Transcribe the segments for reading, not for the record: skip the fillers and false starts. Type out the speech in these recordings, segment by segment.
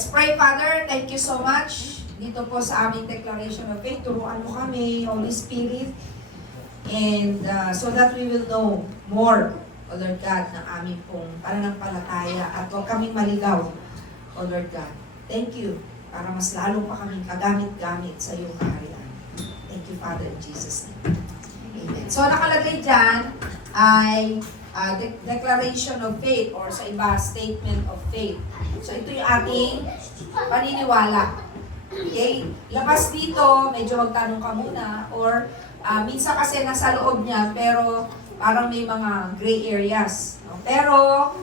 Let's pray, Father. Thank you so much dito po sa aming declaration of faith. Turuan mo kami, Holy Spirit, and so that we will know more, O Lord God, ng aming pong pananampalataya at huwag kaming maligaw, O Lord God. Thank you para mas lalo pa kaming kagamit-gamit sa iyong kaharian. Thank you, Father, in Jesus' name. Amen. So, nakalagay dyan ay declaration of faith or sa iba, statement of faith. So, ito yung ating paniniwala. Okay? Labas dito, medyo magtanong ka muna or minsan kasi nasa loob niya pero parang may mga gray areas. No? Pero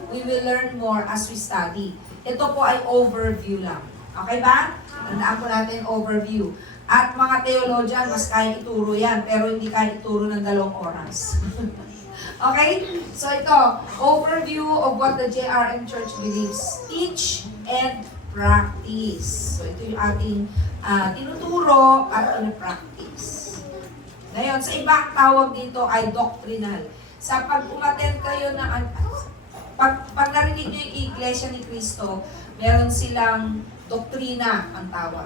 we will learn more as we study. Ito po ay overview lang. Okay ba? Tandaan po natin overview. At mga theologian, mas kaya ituro yan, pero hindi kaya ituro ng 2 oras. Okay? So ito, overview of what the JRM Church believes. Teach and practice. So ito yung ating tinuturo at in-practice. Ngayon, sa iba ang tawag dito ay doctrinal. Sa pag-umattend kayo na, pag narinig nyo yung Iglesia ni Cristo, meron silang doktrina ang tawag.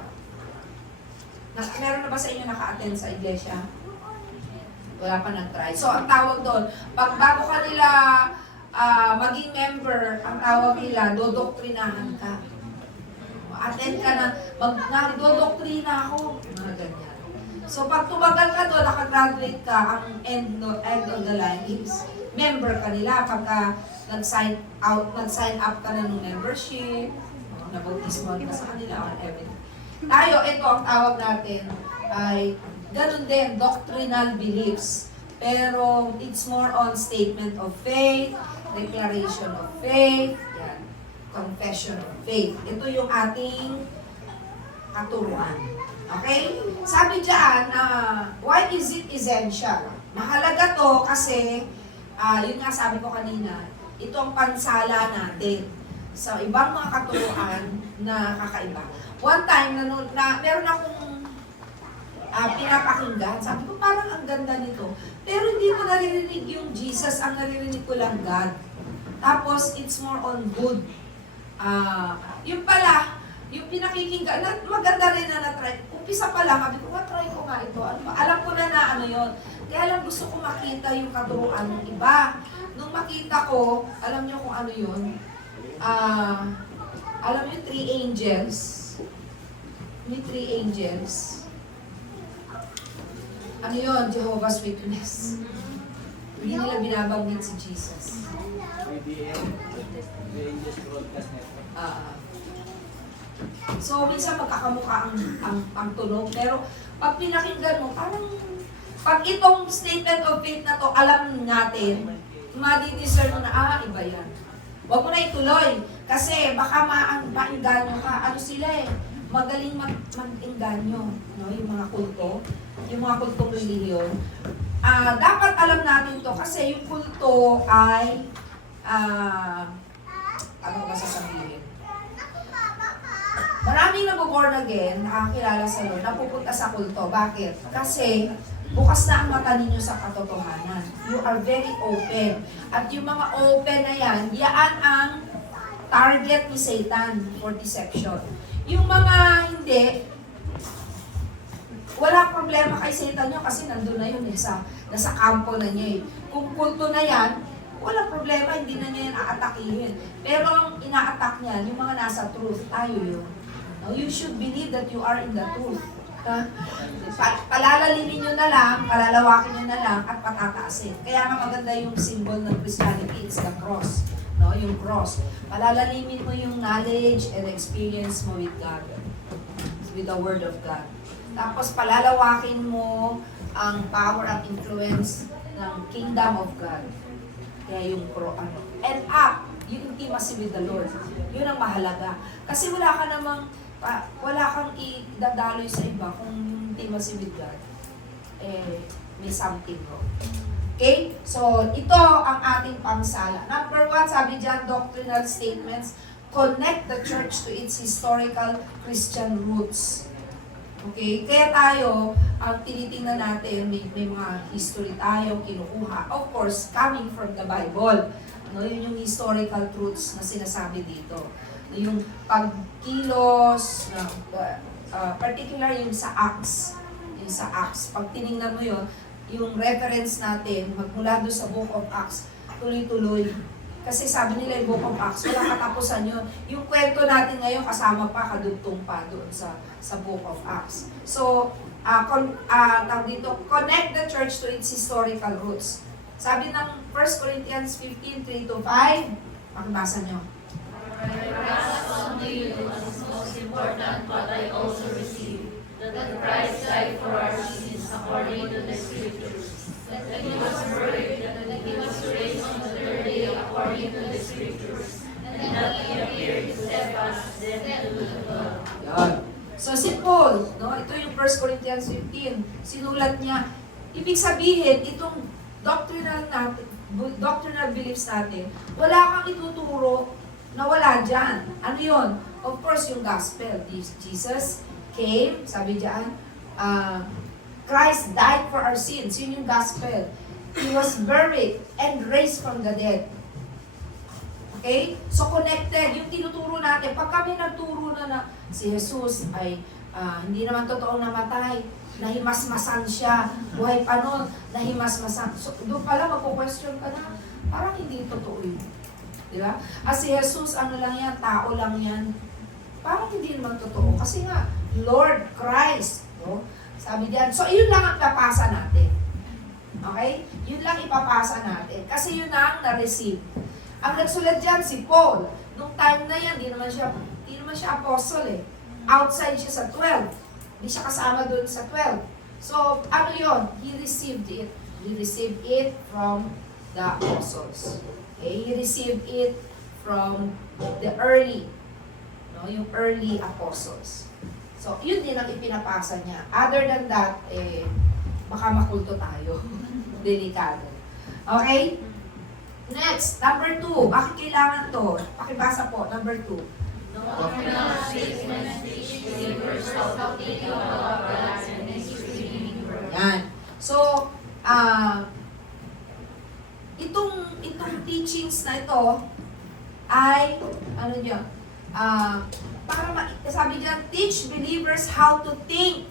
Meron na ba sa inyo naka-attend sa iglesia? Wala pa nag-try. So, ang tawag doon, pag bago ka nila maging member, ang tawag nila, dodoktrinahan ka. Attend ka na, dodoktrina ako. Mga ganyan. So, pag tumagal ka doon, nakagraduate ka, ang end of the line is, member ka nila. Pagka nag-sign up ka na ng membership, nabautismo ka sa kanila, or everything. Tayo, ito ang tawag natin ay ganun din, doctrinal beliefs. Pero it's more on statement of faith, declaration of faith, yan, confession of faith. Ito yung ating katuruan. Okay? Sabi dyan, why is it essential? Mahalaga to kasi, yun nga sabi ko kanina, ito ang pansala natin sa ibang mga katuruan na kakaiba. One time, meron akong pinapakinggan. Sabi ko, parang ang ganda nito. Pero hindi ko naririnig yung Jesus, ang naririnig ko lang God. Tapos, it's more on good. Yung pala, yung pinakikinggan, maganda rin na na-try. Umpisa pa lang, sabi ko, try ko nga ito. Alam ko na ano yun. Kaya lang gusto ko makita yung katuruan ng iba. Nung makita ko, alam niyo kung ano yun? Alam niyo, 3 angels. May 3 angels. Ano yun? Jehovah's Witness. Hindi nila binabanggit si Jesus. So, minsan magkakamukha ang tunog. Pero, pag pinakinggan mo, parang, pag itong statement of faith na to, alam natin, madidiscern mo na, iba yan. Huwag mo na ituloy. Kasi, baka maingganyo ka. Ano sila magaling mag-engganyo, no? Yung mga kulto, yung mga kultong relihiyon. Dapat alam natin to kasi yung kulto ay ano ba sasabihin? Maraming nag-born again, nakakilala sa Lord, napupunta sa kulto. Bakit? Kasi bukas na ang mata ninyo sa katotohanan. You are very open. At yung mga open na yan ang target ni Satan for deception. Yung mga hindi, wala problema kay Satan nyo kasi nandun na yun nasa kampo na niya Kung kulto na yan, wala problema, hindi na niya yan aatakihin. Pero ang ina-attack niya, yung mga nasa truth, tayo yun. No, you should believe that you are in the truth. Palalalimin nyo na lang, palalawakin nyo na lang, at patataasin. Kaya nga maganda yung symbol ng Christianity, it's the cross. No, yung cross. Palalalimin mo yung knowledge and experience mo with God. With the Word of God. Tapos palalawakin mo ang power and influence ng Kingdom of God. Kaya yung and up, yung intimacy with the Lord. Yun ang mahalaga. Kasi wala kang idadaloy sa iba kung yung intimacy with God. May something wrong. Okay? So, ito ang ating pangsala. Number 1, sabi dyan, doctrinal statements connect the church to its historical Christian roots. Okay? Kaya tayo, ang tinitingnan natin, may mga history tayo, kinukuha. Of course, coming from the Bible. No, yun yung historical truths na sinasabi dito. Yung pagkilos, particular yung sa Acts. Yung sa Acts. Pag tinignan mo yun, yung reference natin, magmula doon sa Book of Acts, tuloy-tuloy. Kasi sabi nila yung Book of Acts, walang katapusan yun. Yung kwento natin ngayon, kasama pa, kadugtong pa doon sa Book of Acts. So, connect the church to its historical roots. Sabi ng 1 Corinthians 15, 3-5, pakibasa nyo. Only you is most important, but I also receive that Christ died for our sins according to the Scriptures, that he was buried, that he was raised on the third day according to the Scriptures, and that he appeared to Cephas, then to the 12. Yan. So si Paul, no, ito yung 1 Corinthians 15, sinulat niya, ibig sabihin, itong doctrinal beliefs natin, wala kang ituturo na wala dyan. Ano yun? Of course, yung gospel. Jesus came, sabi dyan, Christ died for our sins. Yun yung gospel. He was buried and raised from the dead. Okay? So connected. Yung tinuturo natin, pag kami nagturo na si Jesus ay hindi naman totoong namatay, nahimasmasan siya, buhay pa nun, nahimasmasan. So doon pala magpo-question ka na, parang hindi totoo yun. Di ba? Si Jesus, ano lang yan, tao lang yan. Parang hindi naman totoo. Kasi nga, Lord Christ, no? Sabi diyan. So, yun lang ang papasa natin. Okay? Yun lang ipapasa natin. Kasi yun ang na-receive. Ang nagsulat diyan, si Paul. Nung time na yan, di naman siya apostle eh. Outside siya sa 12. Hindi siya kasama doon sa 12. So, ano yun? He received it. He received it from the apostles. Okay, he received it from the early, no, yung early apostles. So, yun din ang ipinapasa niya. Other than that, baka makulto tayo. Delikado. Okay? Next, number 2. Bakit kailangan to? Pakibasa po, number 2. Doctrinal statements teach believers how to think about God and His redeeming work. Yan. So, itong teachings na ito ay, ano niya, sabi diyan, teach believers how to think.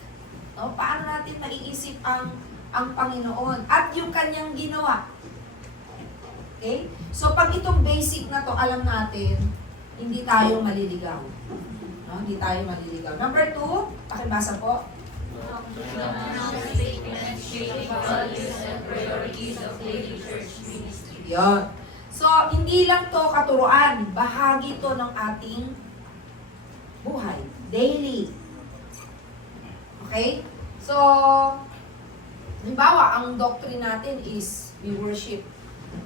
No? Paano natin maiisip ang Panginoon at yung kanyang ginawa. Okay? So, pag itong basic na to alam natin, hindi tayo maliligaw. No? Hindi tayo maliligaw. Number 2, pakibasa po. Doctrinal statements shape values and priorities of daily church ministry. Yun. So, hindi lang to katuruan. Bahagi to ng ating buhay. Daily. Okay? So, halimbawa, ang doctrine natin is we worship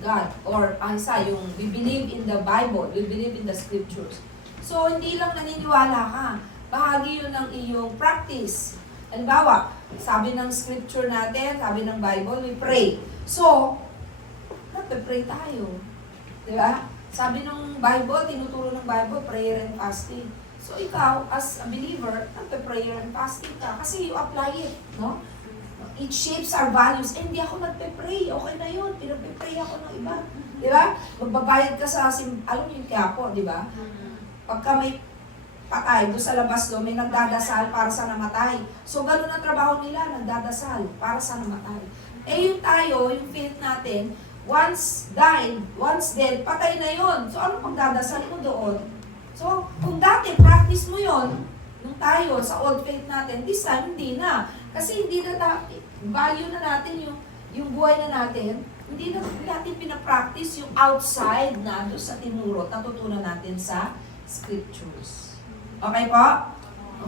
God. Or, ang isa, yung we believe in the Bible. We believe in the Scriptures. So, hindi lang naniniwala ka. Bahagi yun ng iyong practice. Halimbawa, sabi ng Scripture natin, sabi ng Bible, we pray. So, nagpe-pray tayo. Diba? Sabi ng Bible, tinuturo ng Bible, prayer and fasting. So, ikaw, as a believer, nagpe-prayer and fasting ka. Kasi you apply it, no? It shapes our values. Hindi ako nagpe-pray. Okay na yun. Pinagpe-pray ako ng iba. Diba? Magbabayad ka sa, alam yun kaya po, diba? Pagka may patay, doon sa labas doon, may nagdadasal para sa namatay. So, ganun ang trabaho nila, nagdadasal para sa namatay. Yung tayo, yung faith natin, once died, once dead, patay na yon. So, ano pagdadasal mo doon? So, kung dati, practice mo yon nung tayo, sa old faith natin, this time, hindi na. Kasi hindi na value na natin yung buhay na natin, hindi na natin pinapractice yung outside na doon sa tinuro, natutunan natin sa Scriptures. Okay po?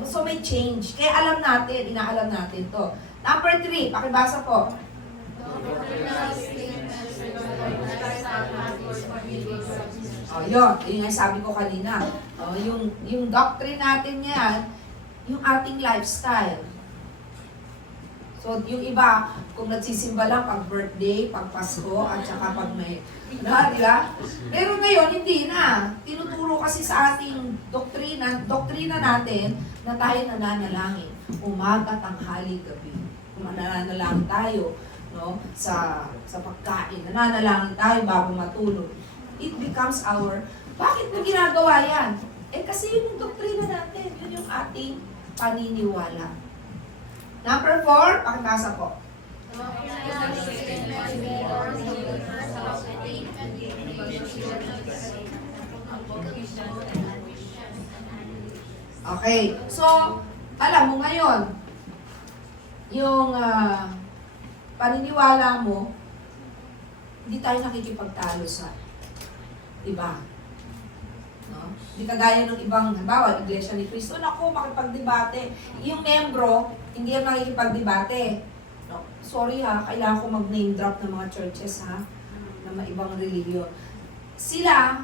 So may change. Kaya alam natin, inaalam natin to. Number 3, pakibasa po. Yun nga sabi ko kanina. Yung doctrine natin yan, yung ating lifestyle. So, yung iba, kung nagsisimba lang pag birthday, pag Pasko, at saka pag may, di ba? Pero ngayon, hindi na. Tinuturo kasi sa ating doktrina natin, na tayo nananalangin. Umaga, tanghali, gabi. Kung nananalangin tayo, no, sa pagkain, nananalangin tayo bago matulog. It becomes our, bakit mo ginagawa yan? Kasi yun yung doktrina natin. Yun yung ating paniniwala. Number 4, pakibasa po. Okay. So, alam mo ngayon, yung paniniwala mo, hindi tayo nakikipagtalo sa, diba? No? Hindi kagaya ng ibang, halimbawa, Iglesia ni Cristo, naku, makipagdebate. Yung membro, hindi yan makikipagdebate. No? Sorry ha, kailangan ko mag-name drop ng mga churches ha, ng mga ibang religion. Sila,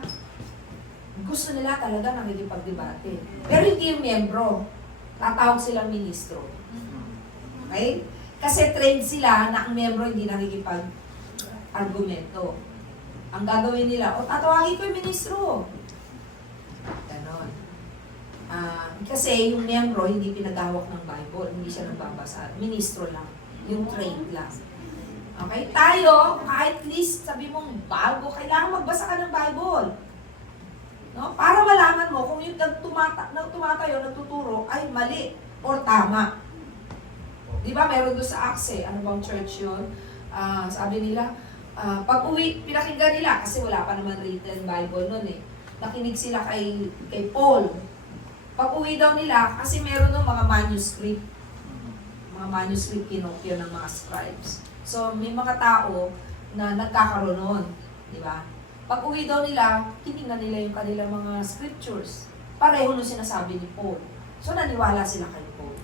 gusto nila talaga nakikipagdebate. Pero hindi yung membro. Tatawag silang ministro. Okay? Kasi trained sila na ang membro hindi nakikipag-argumento. Ang gagawin nila, tatawagin ko yung ministro. Ganon. Kasi yung membro hindi pinagawak ng Bible, hindi siya nagbabasa. Ministro lang. Yung trained lang. Okay? Tayo, kahit least sabi mong bago, kailangan magbasa ka ng Bible. No? Para malaman mo kung yung tumatayo, nagtuturo ay mali or tama. Di ba meron doon sa Acts ano bang church yun? Sabi nila, pag uwi, pinakinggan nila kasi wala pa naman written Bible noon eh. Nakinig sila kay Paul. Pag uwi daw nila, kasi meron ng mga manuscript. Mga manuscript kinopya ng mga scribes. So may mga tao na nagkakaroon noon. Di ba? Pag uwi daw nila, tinignan nila yung kanilang mga scriptures. Pareho nung sinasabi ni Paul. So, naniwala sila kay Paul.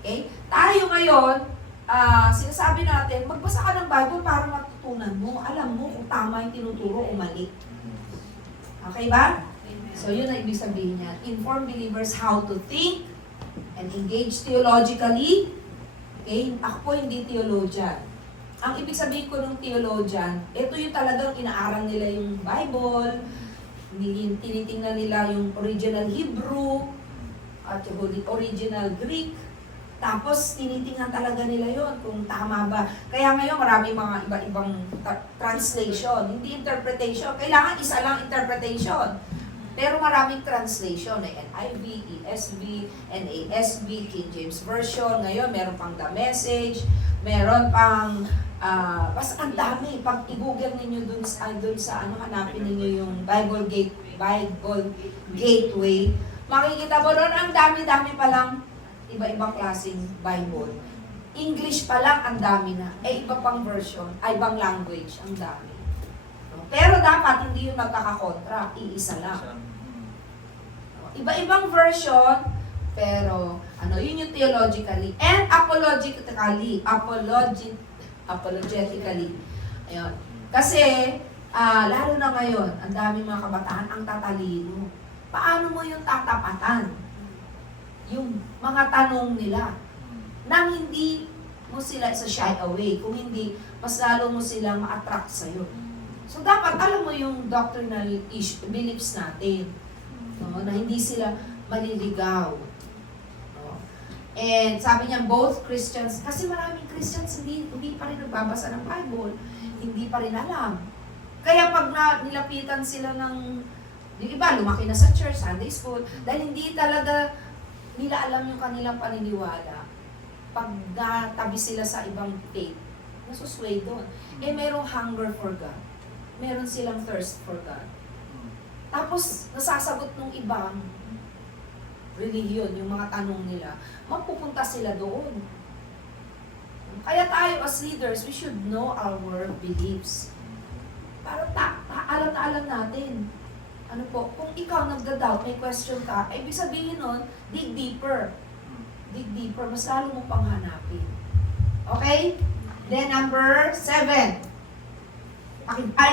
Okay? Tayo ngayon, sinasabi natin, magbasa ka ng Bible para matutunan mo. Alam mo kung tama yung tinuturo o mali. Okay ba? So, yun ang ibig sabihin niya. Inform believers how to think and engage theologically. Okay? Ako po hindi theologian. Ang ibig sabihin ko ng theologian, ito yung talagang inaaral nila yung Bible, tinitingnan nila yung original Hebrew, at yung original Greek, tapos tinitingnan talaga nila yon kung tama ba. Kaya ngayon marami mga iba-ibang translation, hindi interpretation. Kailangan isa lang interpretation. Pero maraming translation, NIV, ESV, NASB, King James Version. Ngayon, meron pang The Message, meron pang basta ang dami. Pag i-google ninyo dun sa hanapin ninyo yung Bible Gateway, makikita mo doon ang dami-dami pa lang iba-ibang klaseng Bible. English pa lang ang dami na. Iba pang version, ibang language, ang dami. No? Pero dapat hindi yung magkakakontra, iisa lang. Iba-ibang version, pero yun yung theologically and apologetically. Apologetically. Ayun. Kasi, lalo na ngayon, ang daming mga kabataan ang tatalino. Paano mo yung tatapatan? Yung mga tanong nila. Nang hindi mo sila isa-shy away. Kung hindi, mas lalo mo silang ma-attract sa'yo. So, dapat alam mo yung doctrinal beliefs natin. No? Na hindi sila maliligaw. And sabi niya, both Christians, kasi maraming Christians hindi pa rin nagbabasa ng Bible, hindi pa rin alam. Kaya pag nilapitan sila ng, yung iba, lumaki na sa church, Sunday school, dahil hindi talaga nila alam yung kanilang paniniwala, pag natabi sila sa ibang faith, nasusway doon. Merong hunger for God. Meron silang thirst for God. Tapos, nasasagot ng ibang religion, yung mga tanong nila, mapupunta sila doon. Kaya tayo as leaders, we should know our beliefs. Para alam na alam natin. Ano po, kung ikaw nagda-doubt, may question ka, ibig sabihin nun, dig deeper. Dig deeper, mas lalo mong panghanapin. Okay? Then number 7.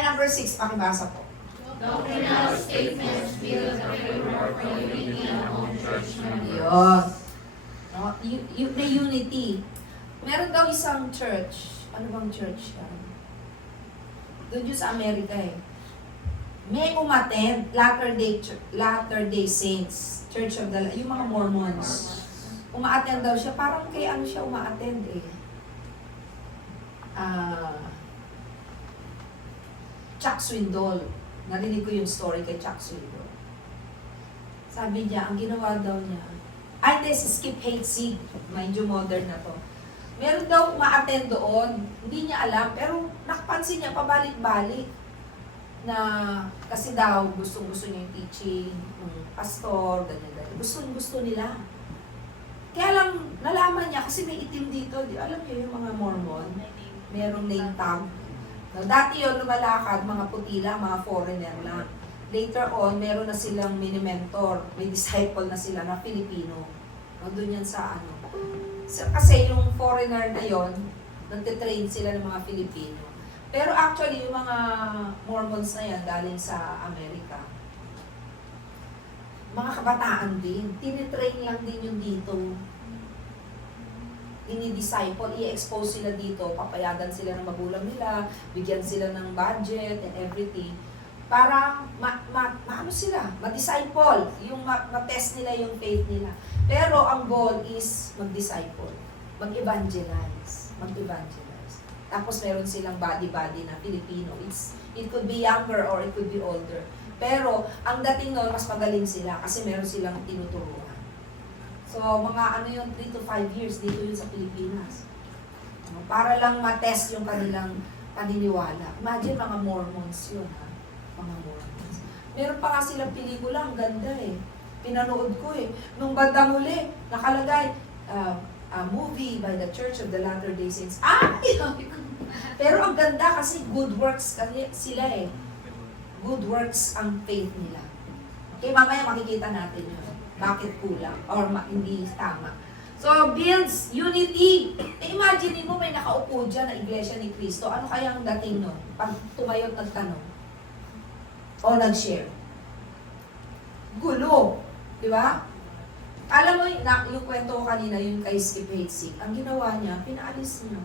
Number 6, pakibasa po. Doctrinal statements build a framework for unity among church members. Yun. No? May unity. Meron daw isang church. Ano bang church yan? Doon yun sa Amerika eh. May umattend, Latter-day Saints, Church of the, yung mga Mormons. Uma-attend daw siya. Parang kay ano siya uma-attend eh. Chuck Swindoll. Narinig ko yung story kay Chuck Swindoll. Sabi niya, ang ginawa daw niya, this skip hate seek. Mind you, modern na to. Meron daw ma-attend doon, hindi niya alam, pero nakapansin niya pabalik-balik na kasi daw gusto niya yung teaching, ng pastor, ganyan. Gusto nila. Kaya lang, nalaman niya, kasi may itim dito, alam niyo yung mga Mormon, merong name tag. No, dati yun, lumalakad, mga puti lang, mga foreigner lang. Later on, meron na silang mini-mentor, may disciple na sila na Filipino. No, doon yan sa ano. So, kasi yung foreigner na yon, nagtitrain sila ng mga Filipino. Pero actually, yung mga Mormons na yan, galing sa Amerika, mga kabataan din, tinitrain lang din yung dito. Ini-disciple, i-expose sila dito, papayagan sila ng magulang nila, bigyan sila ng budget and everything, para ano sila, ma-disciple, yung ma-test nila yung faith nila. Pero ang goal is mag-disciple, mag-evangelize. Tapos meron silang body-body na Filipino. It could be younger or it could be older. Pero ang dating noon, mas magaling sila kasi meron silang tinuturuan. So, mga 3 to 5 years dito yun sa Pilipinas. Para lang ma-test yung kanilang paniniwala. Imagine mga Mormons yun, ha? Mga Mormons. Meron pa nga silang pelikula, ang ganda eh. Pinanood ko eh. Nung bandang huli, nakalagay, a movie by the Church of the Latter-day Saints. Pero ang ganda kasi good works kasi sila eh. Good works ang faith nila. Okay, mamaya makikita natin yun. Bakit kulang or hindi tama. So, builds unity. Imagine mo may nakaupo dyan na Iglesia ni Cristo. Ano kaya ang dating nun? Pag tumayo at nagtanong o nag-share. Gulo. Di ba? Alam mo, yung kwento ko kanina, yung kay Skip Hatesy, ang ginawa niya, pinaalis niya.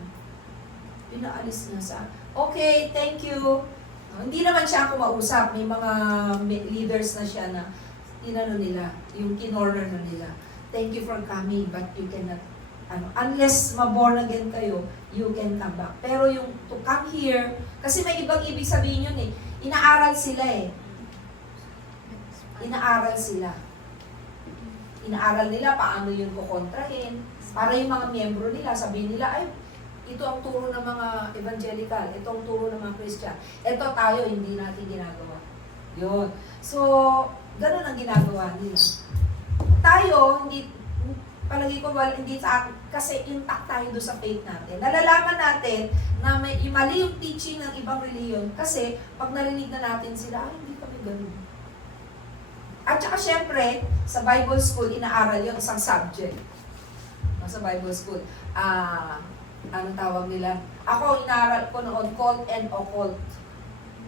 Pinaalis niya sa, okay, thank you. Hindi naman siya kumausap. May mga leaders na siya na inano nila, yung kinorner na nila. Thank you for coming, but you cannot, unless ma-born again kayo, you can come back. Pero yung to come here, kasi may ibang ibig sabihin yun eh. Inaaral sila eh. Inaaral sila. Inaaral nila paano yun kukontrahin. Para yung mga miyembro nila, sabihin nila, ay, ito ang turo ng mga evangelical, ito ang turo ng mga Christian. Ito tayo, hindi natin ginagawa. Yun. So, ganun ang ginagawa nila. Tayo, palagi ko hindi sa atin, kasi intact tayo doon sa faith natin. Nalalaman natin na may mali yung teaching ng ibang reliyon kasi pag narinig na natin sila, ay, hindi kami ganun. At saka syempre, sa Bible school, inaaral yung isang subject. Sa Bible school, anong tawag nila? Ako, inaaral ko noon, cult and occult.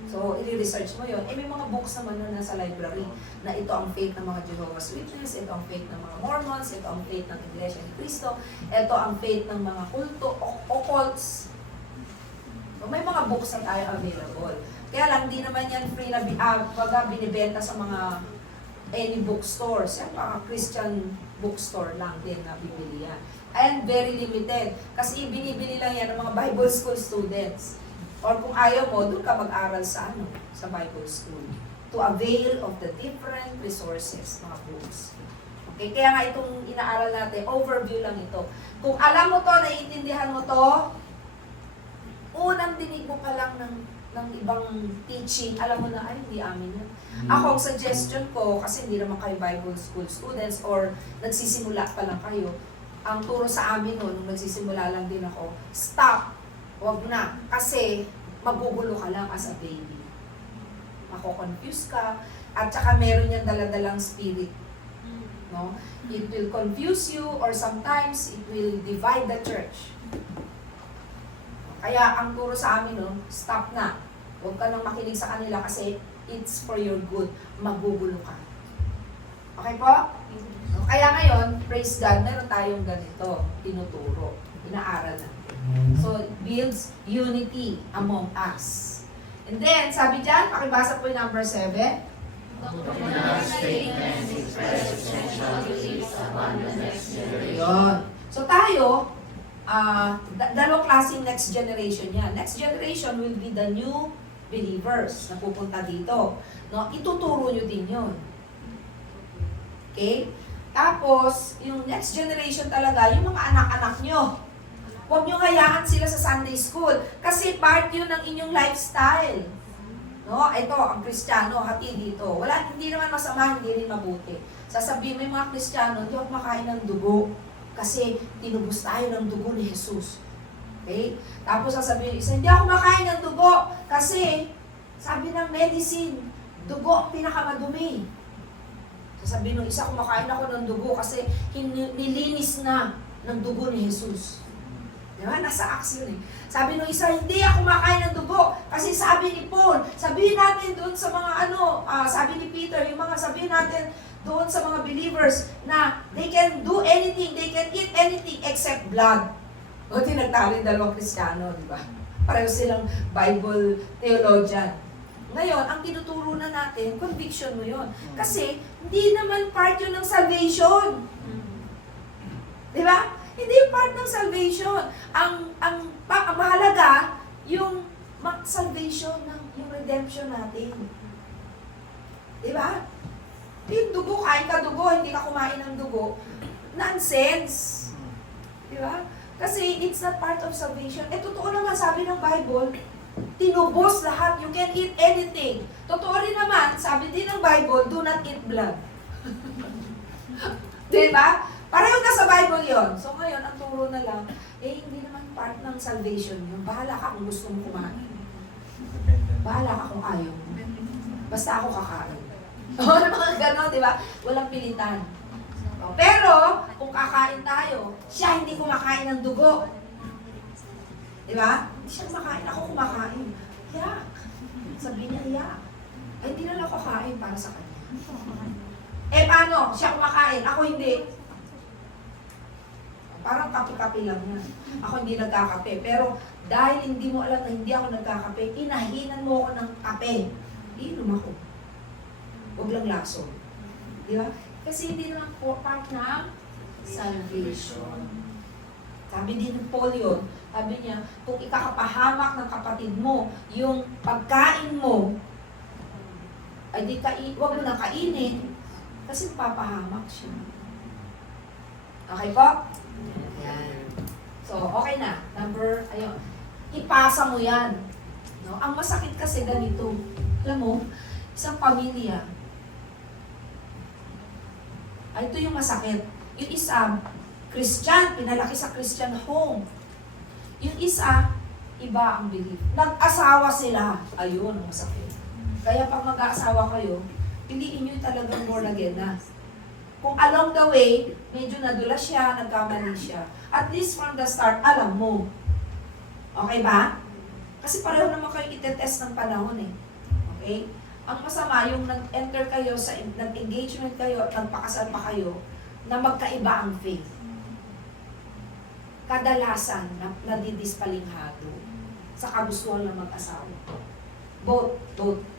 So, i-research mo yun. May mga books naman na nasa library na ito ang faith ng mga Jehovah's Witnesses, ito ang faith ng mga Mormons, ito ang faith ng Iglesia ni Cristo, ito ang faith ng mga kulto, occults. So, may mga books na tayo available. Kaya lang, di naman yan free na binibenta sa mga any bookstores. Yan, mga Christian bookstore lang din na bibili yan. And very limited. Kasi binibili lang yan ng mga Bible school students. Or kung ayaw mo, doon ka mag-aral sa sa Bible school. To avail of the different resources, mga books. Okay, kaya nga itong inaaral natin, overview lang ito. Kung alam mo to, naiintindihan mo to, unang dinig mo pa lang ng ibang teaching, alam mo na, ay, hindi amin yan. Ako, ang suggestion ko, kasi hindi naman kayo Bible school students or nagsisimula pa lang kayo, ang turo sa amin nung nagsisimula lang din ako, stop. Huwag na. Kasi magugulo ka lang as a baby. Mako-confuse ka. At saka meron yung daladalang spirit. No? It will confuse you or sometimes it will divide the church. Kaya ang turo sa amin, stop na. Huwag ka nang makinig sa kanila kasi it's for your good. Magugulo ka. Okay po? Kaya ngayon, praise God, meron tayong ganito. Tinuturo. Inaaral na. So, it builds unity among us. And then, sabi dyan, pakibasa po yung number 7. Yun. So, tayo, dalawang klaseng next generation yan. Next generation will be the new believers na pupunta dito. No? Ituturo nyo din yun. Okay? Tapos, yung next generation talaga, yung mga anak-anak nyo. Huwag nyo hayaan sila sa Sunday school. Kasi part yun ng inyong lifestyle. No? Ito, ang Kristiyano, hati dito. Wala, hindi naman masama, hindi rin mabuti. Sasabihin mo yung mga Kristiyano, hindi ako makain ng dugo. Kasi tinubos tayo ng dugo ni Jesus. Okay? Tapos sasabihin, isa, hindi ako makain ng dugo. Kasi, sabi ng medicine, dugo ang pinakamadumi. Sasabihin ng isa, kumakain ako ng dugo kasi nilinis na ng dugo ni Jesus. Diba? Nasa Acts yun eh. Sabi nung isa, hindi ako kumakain ng dugo kasi sabi ni Paul, sabihin natin doon sa mga sabi ni Peter, yung mga sabihin natin doon sa mga believers na they can do anything, they can eat anything except blood. O tinagtalo yung dalawang Kristiyano, di ba? Pareho silang Bible theologian. Ngayon, ang tinuturo na natin, conviction mo yun. Kasi, hindi naman part yun ng salvation. Di ba? Hindi part ng salvation. Ang mahalaga, yung salvation, yung redemption natin. Di ba? Yung dugo, kain ka dugo, hindi ka kumain ng dugo. Nonsense. Di ba? Kasi it's not part of salvation. Eh, totoo naman, sabi ng Bible, tinubos lahat. You can eat anything. Totoo rin naman, sabi din ng Bible, do not eat blood. Diba? Pareho na sa Bible yon. So ngayon, ang turo na lang, hindi naman part ng salvation yun. Bahala ka kung gusto mo kumain. Bahala ka kung ayaw mo. Basta ako kakain. O, mga gano'n, di ba? Walang pilitan. Pero, kung kakain tayo, siya hindi kumakain ng dugo. Di ba? Hindi siya kumakain, ako kumakain. Yak. Sabi niya, yak. Ay, hindi na lang ako kain para sa kanya. Eh, paano? Siya kumakain, ako hindi. Parang kape-kape lang yan. Ako hindi nagkakape. Pero, dahil hindi mo alam na hindi ako nagkakape, inahinan mo ako ng kape. Inom ako. Huwag lang laso. Di ba? Kasi hindi naman part ng salvation. Sabi din ng Paul yun, sabi niya, kung ikakapahamak ng kapatid mo, yung pagkain mo, ay di huwag mo nang kainin, kasi papahamak siya. Okay po? Yan. So, okay na. Ayun. Ipasa mo yan. No? Ang masakit kasi ganito. Alam mo, isang pamilya, ito yung masakit. Yung isa, Christian, pinalaki sa Christian home. Yung isa, iba ang belief. Nag-asawa sila. Ayun, ang masakit. Kaya pag mag-aasawa kayo, piliin nyo talagang born again na. Kung along the way, medyo nadulas siya, nagkamali siya. At least from the start, alam mo. Okay ba? Kasi pareho naman kayo itetest ng panahon eh. Okay? Ang masama, yung nag-enter kayo, nag-engagement kayo at nagpakasal pa kayo, na magkaiba ang faith. Kadalasan, nadidispalinghado sa kagustuhan ng mag-asawa. Both,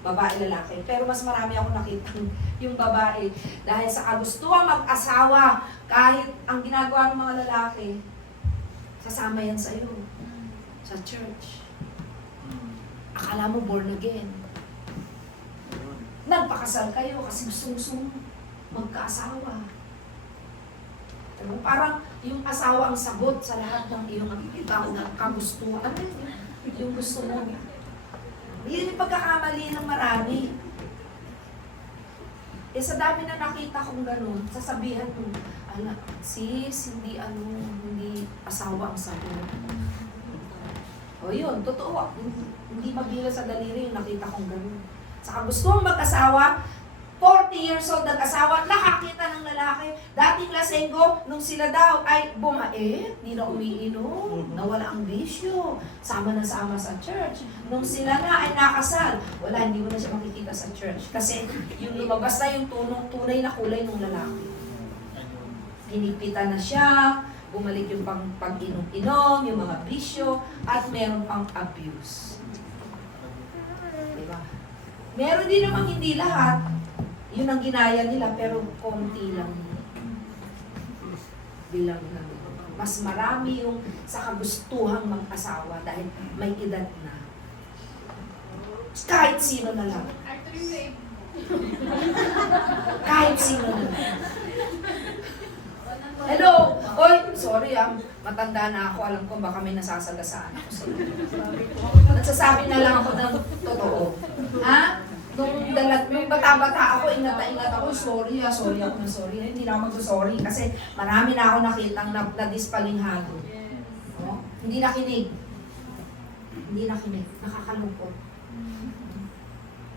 babae, lalaki. Pero mas marami ako nakita yung babae. Dahil sa kagustuhan mag-asawa, kahit ang ginagawa ng mga lalaki, sasama yan sa'yo. Sa church. Akala mo born again. Nagpakasal kayo kasi gusto mo magkaasawa. Diba? Parang yung asawa ang sagot sa lahat ng iyong ikaw na kagustuhan. Ano yun? Yung gusto mo. Yun yung pagkakamali ng marami. Eh sa dami na nakita kong gano'n, sasabihan mo, sis, hindi asawa ang sagot. O yun, totoo. Hindi mabila sa daliri yung nakita kong gano'n. Saka gusto mong mag-asawa, 40 years old nag-asawa, nakakita ng lalaki, dating lasenggo, nung sila daw ay bumait, hindi na umiinom, nawala ang bisyo, sama na sama sa church. Nung sila na ay nakasal, wala, hindi mo na siya makikita sa church. Kasi yung lumabas na yung tunay na kulay ng lalaki. Hinigpitan na siya, bumalik yung pag-inom-inom, yung mga bisyo, at meron pang abuse. Diba? Meron din namang hindi lahat, yun ang ginaya nila, pero konti lang. Bilang lang. Mas marami yung sa kagustuhang mag-asawa dahil may edad na. Kahit sino na lang. Kahit sino na lang. kaya matanda na ako, alam ko baka may nasasagasaan ako sa nagsasabi na lang ako ng totoo. Ha? Nung bata-bata ako, ingat ako, sorry ako na sorry. Hindi na ako magsasorry kasi marami na ako nakitang nadispalingado. No? Hindi nakinig. Nakakalungkot.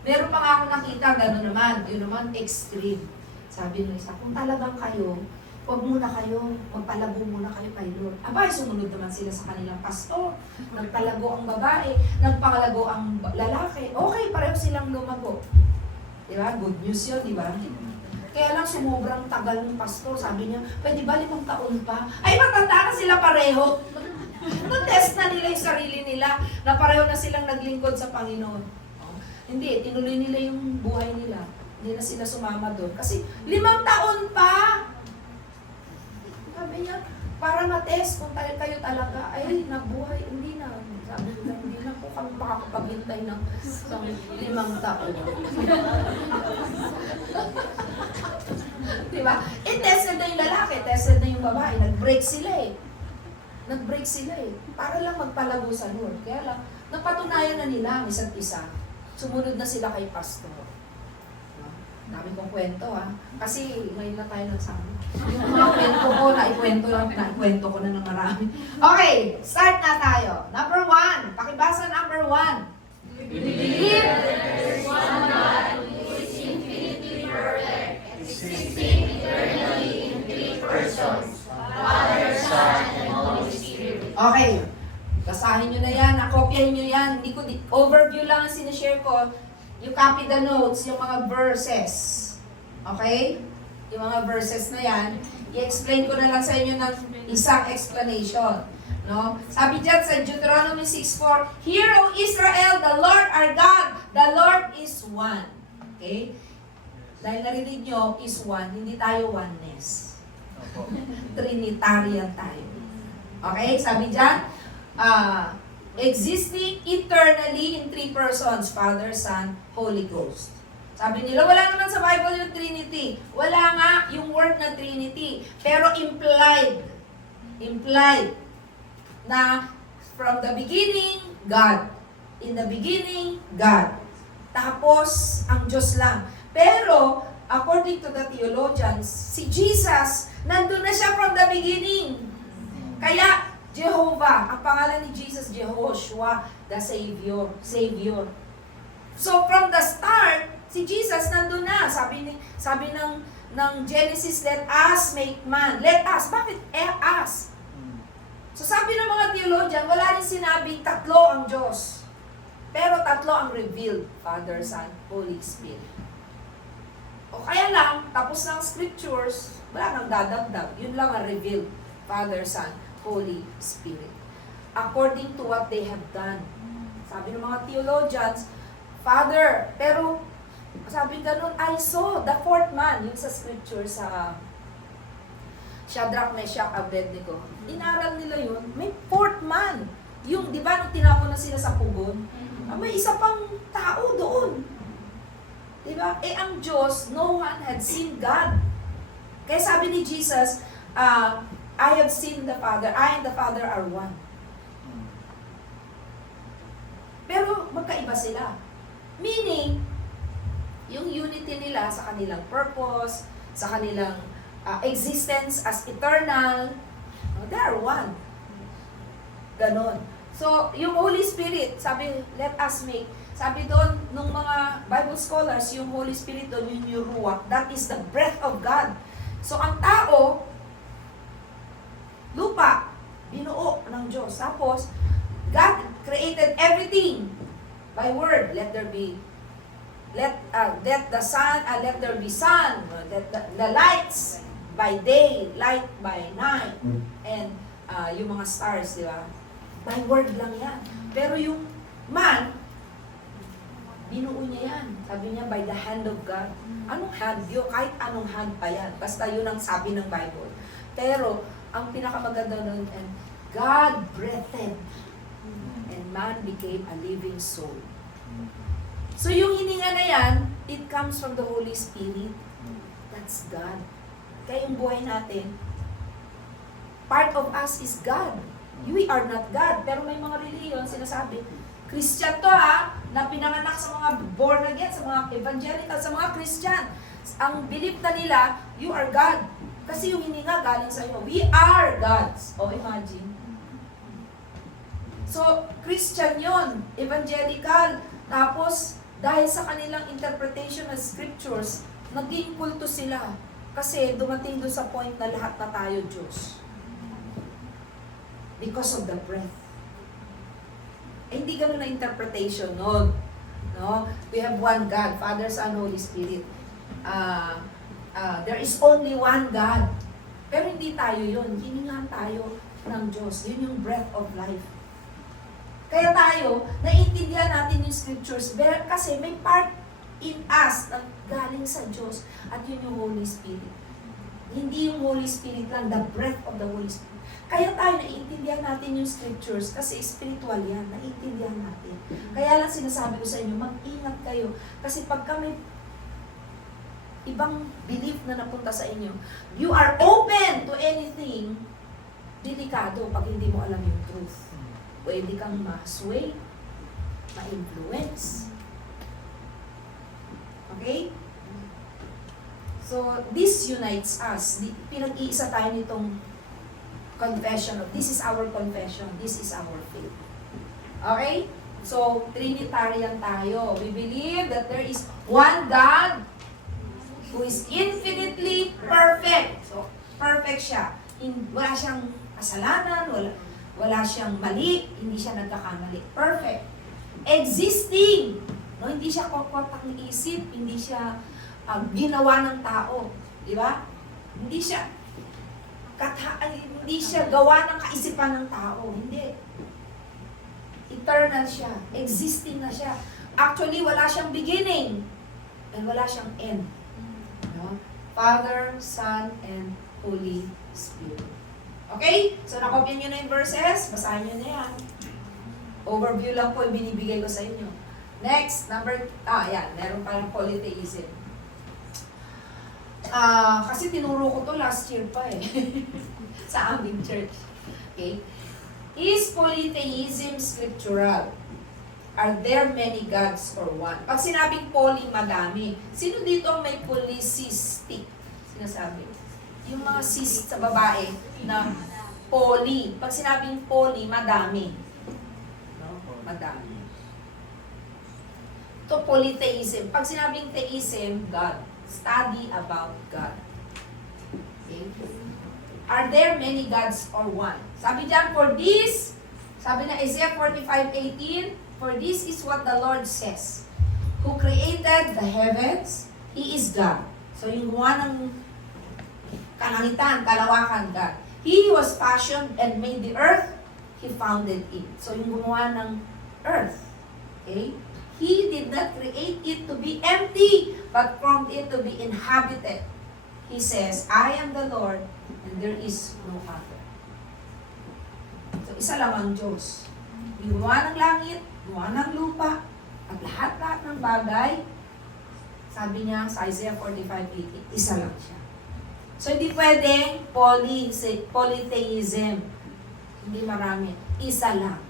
Meron pa nga ako nakita, gano'n naman. Yun naman, extreme. Sabi nung isa, kung talagang kayo, huwag muna kayo, magpalago muna kayo kay Lord. Abay, sumunod naman sila sa kanilang pastor. Nagpalago ang babae, nagpangalago ang lalaki. Okay, pareho silang lumago. Di ba? Good news yun, di ba? Kaya lang sumubrang tagal ng pastor. Sabi niya, pwede ba 5 taon pa? Ay, matanda na sila pareho. Na-test na nila yung sarili nila na pareho na silang naglingkod sa Panginoon. Hindi, tinuloy nila yung buhay nila. Hindi na sila sumama doon. Kasi 5 taon pa! Sabi niya, para ma-test kung kayo talaga, ay, nabuhay, hindi na. Sabi nila, hindi na po kami makakapaghintay ng 5 taon. Diba? Tested na yung lalaki, tested na yung babae, nag-break sila eh. Para lang magpalago sa Lord. Kaya lang, napatunayan na nila ang isa't isa. Sumunod na sila kay pastor. Dami kong kwento ha. Kasi ngayon na tayo nagsama. Yung mga kwento ko, naikwento ko na ng marami. Okay, start na tayo. Number 1. Pakibasa number 1. Believe There is one God who is infinitely perfect, existing eternally in 3 persons, Father, Son, and Holy Spirit. Okay. Basahin nyo na yan, nakopyahin nyo yan. Overview lang ang sinishare ko. You copy the notes, yung mga verses. Okay? Yung mga verses na yan, i-explain ko na lang sa inyo ng isang explanation. No? Sabi dyan sa Deuteronomy 6:4, Hear, O Israel, the Lord our God, the Lord is one. Okay? Dahil narinig nyo, is one, hindi tayo oneness. Trinitarian tayo. Okay? Sabi dyan, existing eternally in 3 persons, Father, Son, Holy Ghost. Sabi nila, wala naman sa Bible yung Trinity. Wala nga yung word na Trinity. Pero implied na from the beginning, God. In the beginning, God. Tapos, ang Diyos lang. Pero, according to the theologians, si Jesus, nandun na siya from the beginning. Kaya, Jehovah, ang pangalan ni Jesus, Jehoshua, the Savior. So, from the start, si Jesus nandun na. Sabi ng Genesis, let us make man. Let us. Bakit us? So, sabi ng mga theologian, wala rin sinabing 3 ang Diyos. Pero 3 ang revealed, Father, Son, Holy Spirit. O kaya lang, tapos ng scriptures, wala nang dadagdag. Yun lang ang revealed, Father, Son, Holy Spirit. According to what they have done. Sabi ng mga theologians, Father, pero sabi ganun, I saw the 4th man, yung sa scripture sa Shadrach, Meshach, Abednego. Inaral nila yun, may 4th man. Yung, di ba, nung tinapon na sila sa pugon, may isa pang tao doon. Di ba? Ang Diyos, no one had seen God. Kaya sabi ni Jesus, I have seen the Father, I and the Father are one. Pero magkaiba sila. Meaning, yung unity nila sa kanilang purpose, sa kanilang existence as eternal, they are one. Ganon. So, yung Holy Spirit, sabi, let us make. Sabi doon, nung mga Bible scholars, yung Holy Spirit doon, yung Ruach, that is the breath of God. So, ang tao, lupa, binuo ng Diyos. Tapos, God created everything by word. Let there be, let the sun, let there be sun, let the lights by day, light by night, and yung mga stars, di ba? By word lang yan. Pero yung man, binuo niya yan. Sabi niya, by the hand of God. Anong hand? Kahit anong hand pa yan. Basta yun ang sabi ng Bible. Pero, ang pinakamaganda nun, and God breathed, and man became a living soul. So yung hininga na yan, it comes from the Holy Spirit. That's God. Kaya yung buhay natin, part of us is God. We are not God. Pero may mga reliyon, sinasabi, Christian to na pinanganak sa mga born again, sa mga evangelical, sa mga Christian. Ang belief na nila, you are God. Kasi yung hininga galing sa iyo. We are gods. O, imagine. So, Christian yon, evangelical. Tapos, dahil sa kanilang interpretation ng scriptures, naging kulto sila. Kasi dumating doon sa point na lahat na tayo Diyos. Because of the breath. Eh, hindi ganun na interpretation nun. No? We have one God, Father, Son, Holy Spirit. There is only one God. Pero hindi tayo yun. Hiningan tayo ng Diyos. Yun yung breath of life. Kaya tayo, naiintindihan natin yung scriptures kasi may part in us na galing sa Diyos at yun yung Holy Spirit. Hindi yung Holy Spirit lang, the breath of the Holy Spirit. Kaya tayo naiintindihan natin yung scriptures kasi spiritual yan, naiintindihan natin. Kaya lang sinasabi ko sa inyo, mag-ingat kayo. Kasi pagka may ibang belief na napunta sa inyo, you are open to anything, delikado pag hindi mo alam yung truth. Pwede kang ma-sway, ma-influence. Okay? So, this unites us. Pinag-iisa tayo nitong confession of, this is our confession, this is our faith. Okay? So, Trinitarian tayo. We believe that there is one God who is infinitely perfect. So, perfect siya. Wala siyang kasalanan, wala siyang mali, hindi siya nagkakamali. Perfect. Existing. No, hindi siya kokotang isip, hindi siya ginawa ng tao. Di ba? Hindi siya gawa ng kaisipan ng tao. Hindi. Eternal siya. Existing na siya. Actually, wala siyang beginning. And wala siyang end. No? Father, Son, and Holy Spirit. Okay? So, nakopyan nyo na yung verses. Basahin nyo na yan. Overview lang po yung binibigay ko sa inyo. Next, yan. Meron palang polytheism. Kasi tinuro ko to last year pa sa aming church. Okay? Is polytheism scriptural? Are there many gods or one? Pag sinabing poly, madami. Sino dito ang may polycystic? Sinasabi. Yung mga cyst sa babae na poly. Pag sinabing poly, madami. No? Madami. Ito polytheism. Pag sinabing theism, God. Study about God. Okay? Are there many gods or one? Sabi diyan, for this, sabi na Isaiah 45:18, for this is what the Lord says, who created the heavens, He is God. So yung gumawa ng kalangitan, kalawakan, God. He was fashioned and made the earth, He founded it. So yung gumawa ng earth, okay? He did not create it to be empty, but formed it to be inhabited. He says, I am the Lord, and there is no other. So, isa lang ang Diyos. Gumawa ng langit, gumawa ng lupa, at lahat-lahat ng bagay, sabi niya sa Isaiah 45:18, isa lang siya. So, hindi pwedeng polytheism. Hindi marami. Isa lang.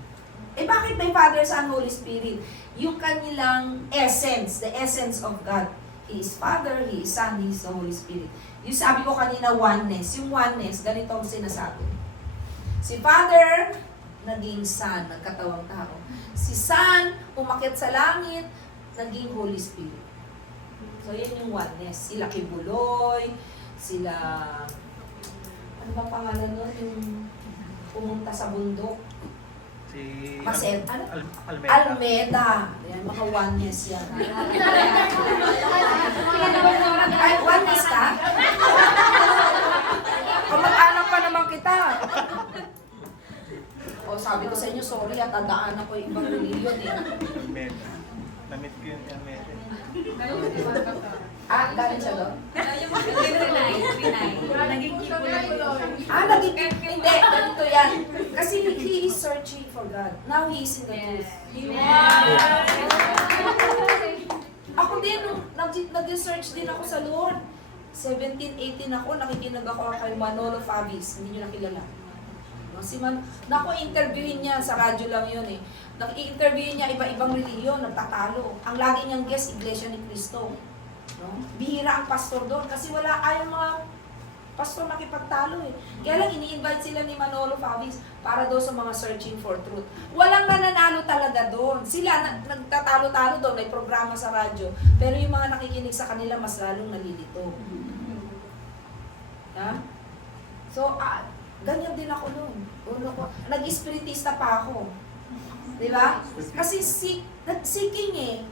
Eh, bakit may Father, Son, Holy Spirit? Yung kanilang essence, the essence of God. He is Father, He is Son, He is the Holy Spirit. Yung sabi ko kanina, oneness. Yung oneness, ganito ang sinasabi. Si Father, naging Son, nagkatawang tao. Si Son, umakyat sa langit, naging Holy Spirit. So, yun yung oneness. Sila Kibuloy, sila, ano ba pangalan nun? Yung pumunta sa bundok. Si Marcel, ano? Almeida. Almeida. Yan, mga oneness yan. Ay, oneness ka? Kamag-anak pa naman kita. O, sabi ko sa inyo, sorry at adaan ako yung ibang religion Almeida. Namit ko yung Almeida. Galing siya doon? Naging kipuloy. Naging, hindi, ganito yan. Kasi he is searching for God. Now he is in the truth. Ako din, nag-search din ako sa Lord. 17, 18 ako, nakikinig ako kay Manolo Favis. Hindi nyo nakilala. No, naku, interviewin niya, sa radyo lang yun eh. Nag-i-interviewin niya iba-ibang reliyon, nagtatalo. Ang lagi niyang guest, Iglesia ni Cristo. No? Bihira ang pastor doon kasi wala ayaw mga pastor makipagtalo eh. Kaya lang ini-invite sila ni Manolo Favis para daw sa mga searching for truth. Walang nananalo talaga doon. Sila nagtatalo-talo doon, may programa sa radyo. Pero yung mga nakikinig sa kanila mas lalong nalilito. Ha? So, ganyan din ako noon. Nag-espiritista pa ako. Di ba? Kasi seeking eh.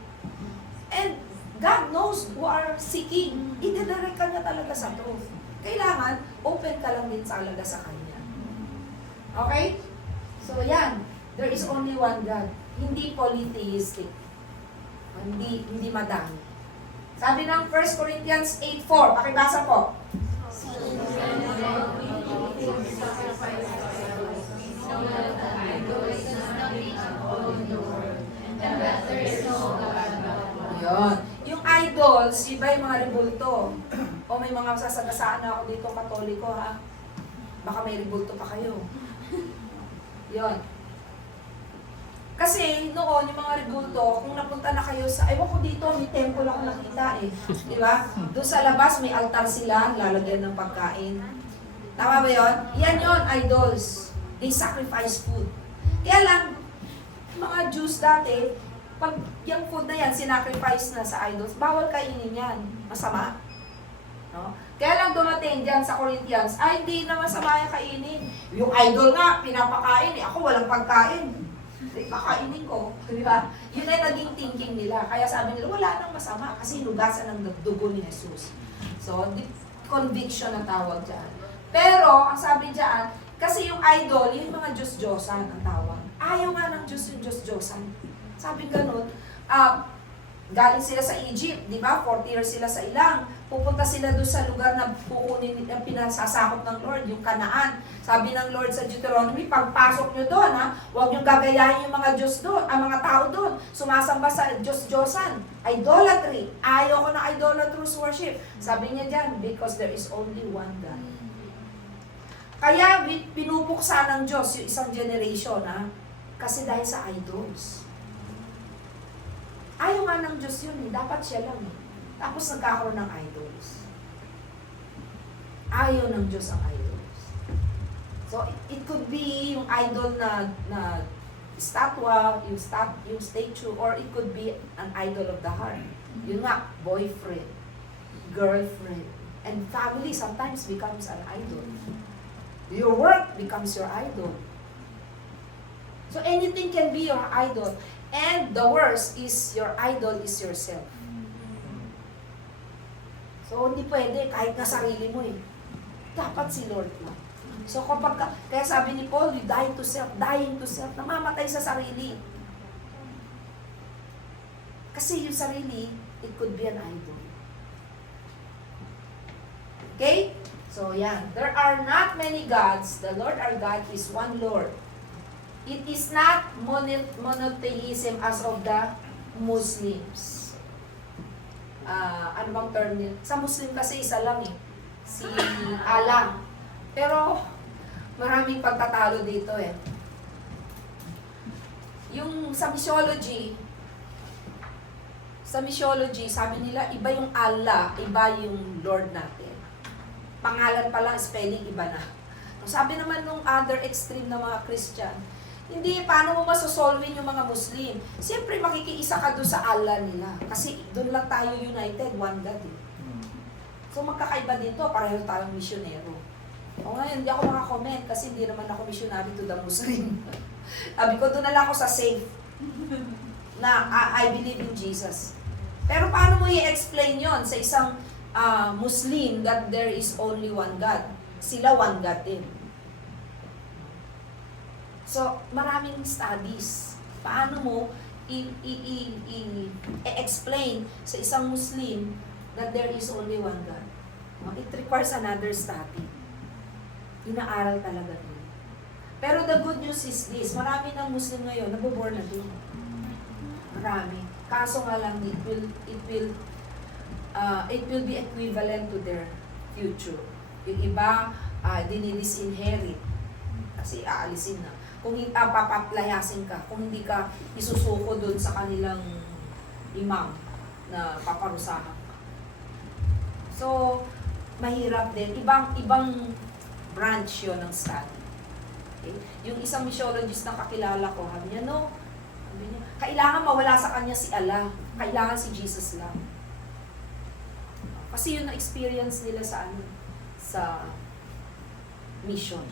And God knows who are seeking. Itidirect ka niya talaga sa truth. Kailangan, open ka lang din talaga sa Kanya. Okay? So yan. There is only one God. Hindi polytheistic. Hindi madami. Sabi ng 1 Corinthians 8:4. Pakibasa po. Yun. Yung idols, iba yung mga rebulto. O may mga sasagasaan na ako dito, Katoliko ha. Baka may rebulto pa kayo. Yun. Kasi noon, yung mga rebulto, kung napunta na kayo sa, ewan ko dito, may temple ako nakita eh. Di ba? Doon sa labas, may altar sila, lalagyan ng pagkain. Tama ba yun? Yan yun, idols. They sacrifice food. Kaya lang, mga Jews dati, pag yung food na yan, sinacrifice na sa idols, bawal kainin yan. Masama. No? Kaya lang dumating dyan sa Corinthians, ay hindi na masama yung kainin. Yung idol nga, pinapakain eh. Ako walang pagkain. Kakainin ko. Di ba? Yun ay naging thinking nila. Kaya sabi nila, wala nang masama kasi lugasan ng dugo ni Jesus. So, conviction na tawag dyan. Pero, ang sabi dyan, kasi yung idol, yung mga Diyos-Diyosan ang tawag. Ayaw nga ng Diyos yung Diyos-Diyosan. Sabi ganun, galing sila sa Egypt, di ba? 40 years sila sa ilang. Pupunta sila doon sa lugar na pukunin, pinasasakop ng Lord, yung Kanaan. Sabi ng Lord sa Deuteronomy, pagpasok nyo doon, ha, huwag nyo gagayahin yung mga Diyos doon, ang mga tao doon. Sumasamba sa Diyos-Diyosan. Idolatry. Ayaw ko ng idolatrous worship. Sabi niya dyan, because there is only one God. Kaya pinupuksa ng Diyos yung isang generation, ha? Kasi dahil sa idols. Ayaw nga ng Diyos yun, dapat siya lang. Tapos nagkakaroon ng idols. Ayaw ng Diyos ang idols. So, it could be yung idol na statwa, yung statue, or it could be an idol of the heart. Yun nga, boyfriend, girlfriend, and family sometimes becomes an idol. Your work becomes your idol. So anything can be your idol. And the worst is your idol is yourself. So hindi pwede kahit na sarili mo eh. Dapat si Lord lang. So kaya sabi ni Paul, you die to self, dying to self, namamatay sa sarili. Kasi yung sarili, it could be an idol. Okay? So yan, there are not many gods. The Lord our God is one Lord. It is not monotheism as of the Muslims. Ano bang term niya? Sa Muslim kasi isa lang eh. Si Allah. Pero maraming pagtatalo dito eh. Yung sa missiology, sabi nila, iba yung Allah, iba yung Lord natin. Pangalan pa lang, spelling iba na. Sabi naman nung other extreme na mga Christian, hindi, paano mo masosolvin yung mga Muslim? Siyempre, makikiisa ka doon sa Allah nila. Kasi doon lang tayo united, one God eh. So magkakaiba dito, pareho tayong misyonero. O ngayon, hindi ako makakomment kasi hindi naman ako missionary to the Muslim. Sabi ko, doon na lang ako sa safe na I believe in Jesus. Pero paano mo i-explain yon sa isang Muslim that there is only one God? Sila one God din. So, maraming studies. Paano mo i-explain sa isang Muslim that there is only one God? It requires another study. Inaaral talaga din. Pero the good news is this, marami ng Muslim ngayon, nabuborn na din. Marami. Kaso nga lang, it will be equivalent to their future. Yung iba, dinidisinherit. Kasi aalisin na. Kung papatlayasin ka, kung hindi ka isusuko doon sa kanilang imam na paparusahan ka. So, mahirap din. Ibang branch yun ng study. Okay? Yung isang missiologist na kakilala ko, sabi niya, no, kailangan mawala sa kanya si Allah. Kailangan si Jesus lang. Kasi yun na-experience nila sa mission.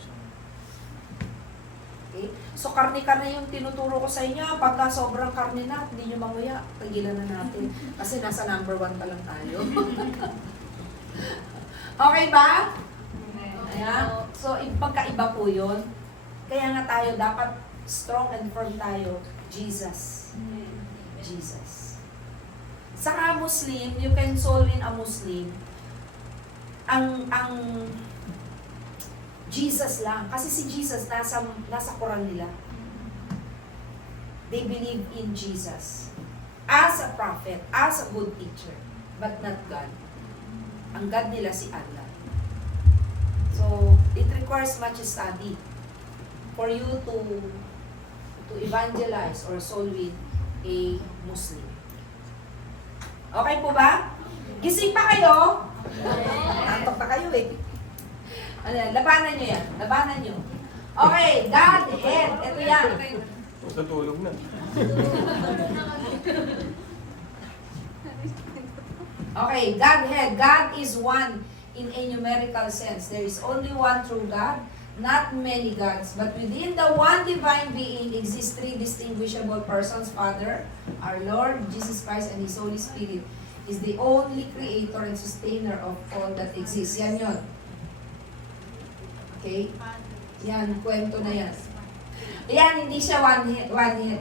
Okay? So, karne-karne yung tinuturo ko sa inyo. Pagka sobrang karne na, hindi nyo manguya, tagilan na natin. Kasi nasa number 1 pa lang tayo. Okay ba? Ayan. So, pagkaiba po yun. Kaya nga tayo, dapat strong and firm tayo. Jesus. Jesus. Saka Muslim, you can soul win a Muslim. Ang Jesus lang. Kasi si Jesus nasa Quran nila. They believe in Jesus. As a prophet, as a good teacher. But not God. Ang God nila si Allah. So, it requires much study for you to evangelize or soul win a Muslim. Okay po ba? Gising pa kayo? Antok pa kayo eh. Ano yan? Labanan nyo yan. Labanan nyo. Okay, Godhead. Ito yan. Natulog na. Okay, Godhead. God is one in a numerical sense. There is only one true God, not many gods. But within the one divine being exist three distinguishable persons. Father, our Lord, Jesus Christ, and His Holy Spirit is the only creator and sustainer of all that exists. Yan yun. Okay? Yan, kwento na yan. Yan, hindi siya one head,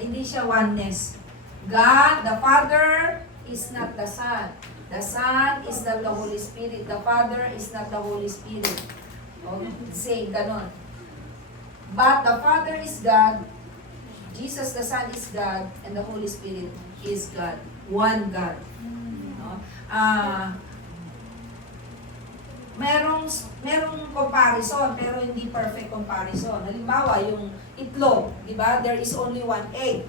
hindi siya oneness. God, the Father, is not the Son. The Son is the Holy Spirit. The Father is not the Holy Spirit. O, say, ganon. But the Father is God, Jesus the Son is God, and the Holy Spirit is God. One God. No? Merong comparison, pero hindi perfect comparison. Halimbawa, yung itlog, di ba? There is only one egg.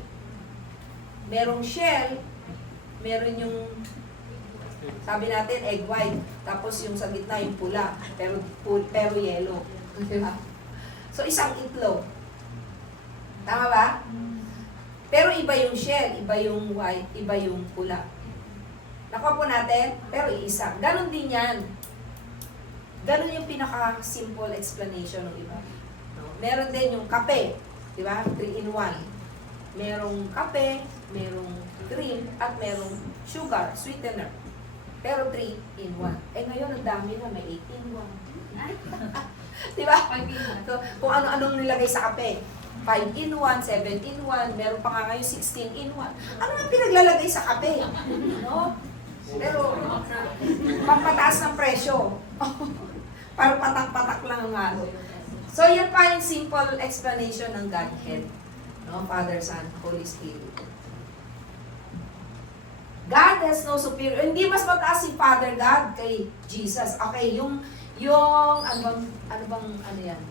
Merong shell, meron yung, sabi natin, egg white. Tapos yung sa gitna, yung pula. Pero yellow. Diba? So, isang itlog. Tama ba? Pero iba yung shell, iba yung white, iba yung pula. Nakuha po natin, pero iisa. Ganon din yan. Ganon yung pinaka-simple explanation ng iba. No? Meron din yung kape. Di ba? 3-in-1. Merong kape, merong cream, at merong sugar, sweetener. Pero 3-in-1. Eh ngayon, ang dami na, may 8-in-1. Di ba? So, kung ano-anong nilagay sa kape. 5-in-1, 7-in-1, meron pa nga ngayon 16-in-1. Ano ang pinaglalagay sa kape? No? Pero, pampataas ng presyo. Para patak-patak lang ang ano. So, yan pa yung simple explanation ng Godhead. No? Father, Son, Holy Spirit. God has no superior. Hindi mas mataas si Father God kay Jesus. Okay, yung ano yan?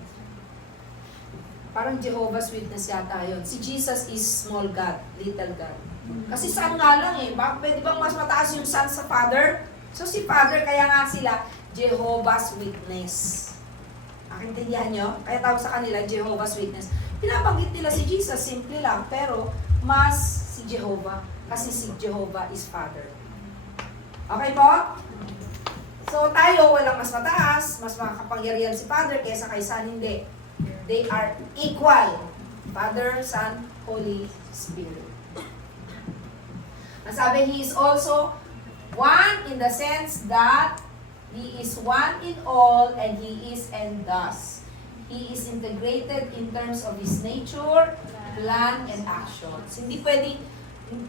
Parang Jehovah's Witness yata yun. Si Jesus is small God, little God. Kasi Son nga lang eh. Pwede bang mas mataas yung Son sa Father? So si Father, kaya nga sila Jehovah's Witness. Nakintindihan nyo? Kaya tawag sa kanila Jehovah's Witness. Pinabanggit nila si Jesus, simple lang. Pero mas si Jehovah. Kasi si Jehovah is Father. Okay po? So tayo, walang mas mataas, mas makakapangyarihan si Father kaysa kay Son, hindi. They are equal. Father, Son, Holy Spirit. Ang sabi, He is also one in the sense that He is one in all and He is and does. He is integrated in terms of His nature, plan, and actions. Hindi pwede,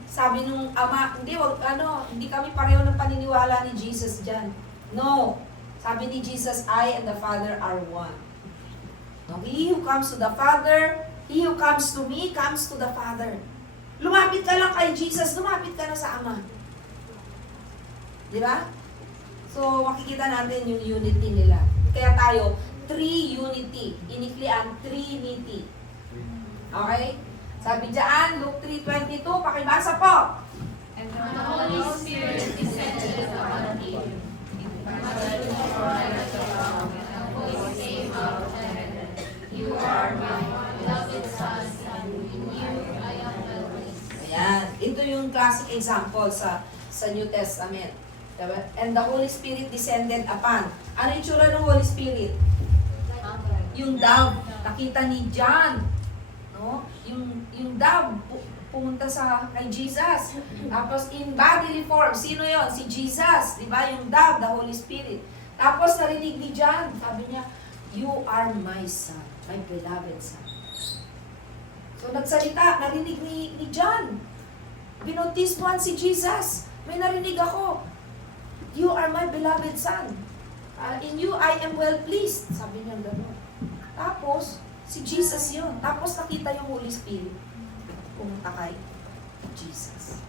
sabi nung ama, hindi kami pareho ng paniniwala ni Jesus dyan. No. Sabi ni Jesus, I and the Father are one. No, he who comes to the Father, he who comes to me, comes to the Father. Lumapit ka lang kay Jesus, lumapit ka na sa Ama. Di ba? So, makikita natin yung unity nila. Kaya tayo, triunity. Iniklian, Trinity. Okay? Sabi dyan, Luke 3:22, pakibasa po. And the Holy Spirit descended upon him. You are my beloved Son, and in you I am well pleased. Ayan. Ito yung classic example sa New Testament. Diba? And the Holy Spirit descended upon. Ano yung tsura ng Holy Spirit? Yung dove. Nakita ni John. No? Yung dove pumunta kay Jesus. Tapos in bodily form, sino yon? Si Jesus. Diba? Yung dove, the Holy Spirit. Tapos narinig ni John. Sabi niya, you are my son, my beloved son. So nagsalita, narinig ni John. Binautismohan si Jesus. May narinig ako. You are my beloved son. In you I am well pleased. Sabi niya gano'n. Tapos, si Jesus yun. Tapos nakita yung Holy Spirit. Pumunta kay Jesus.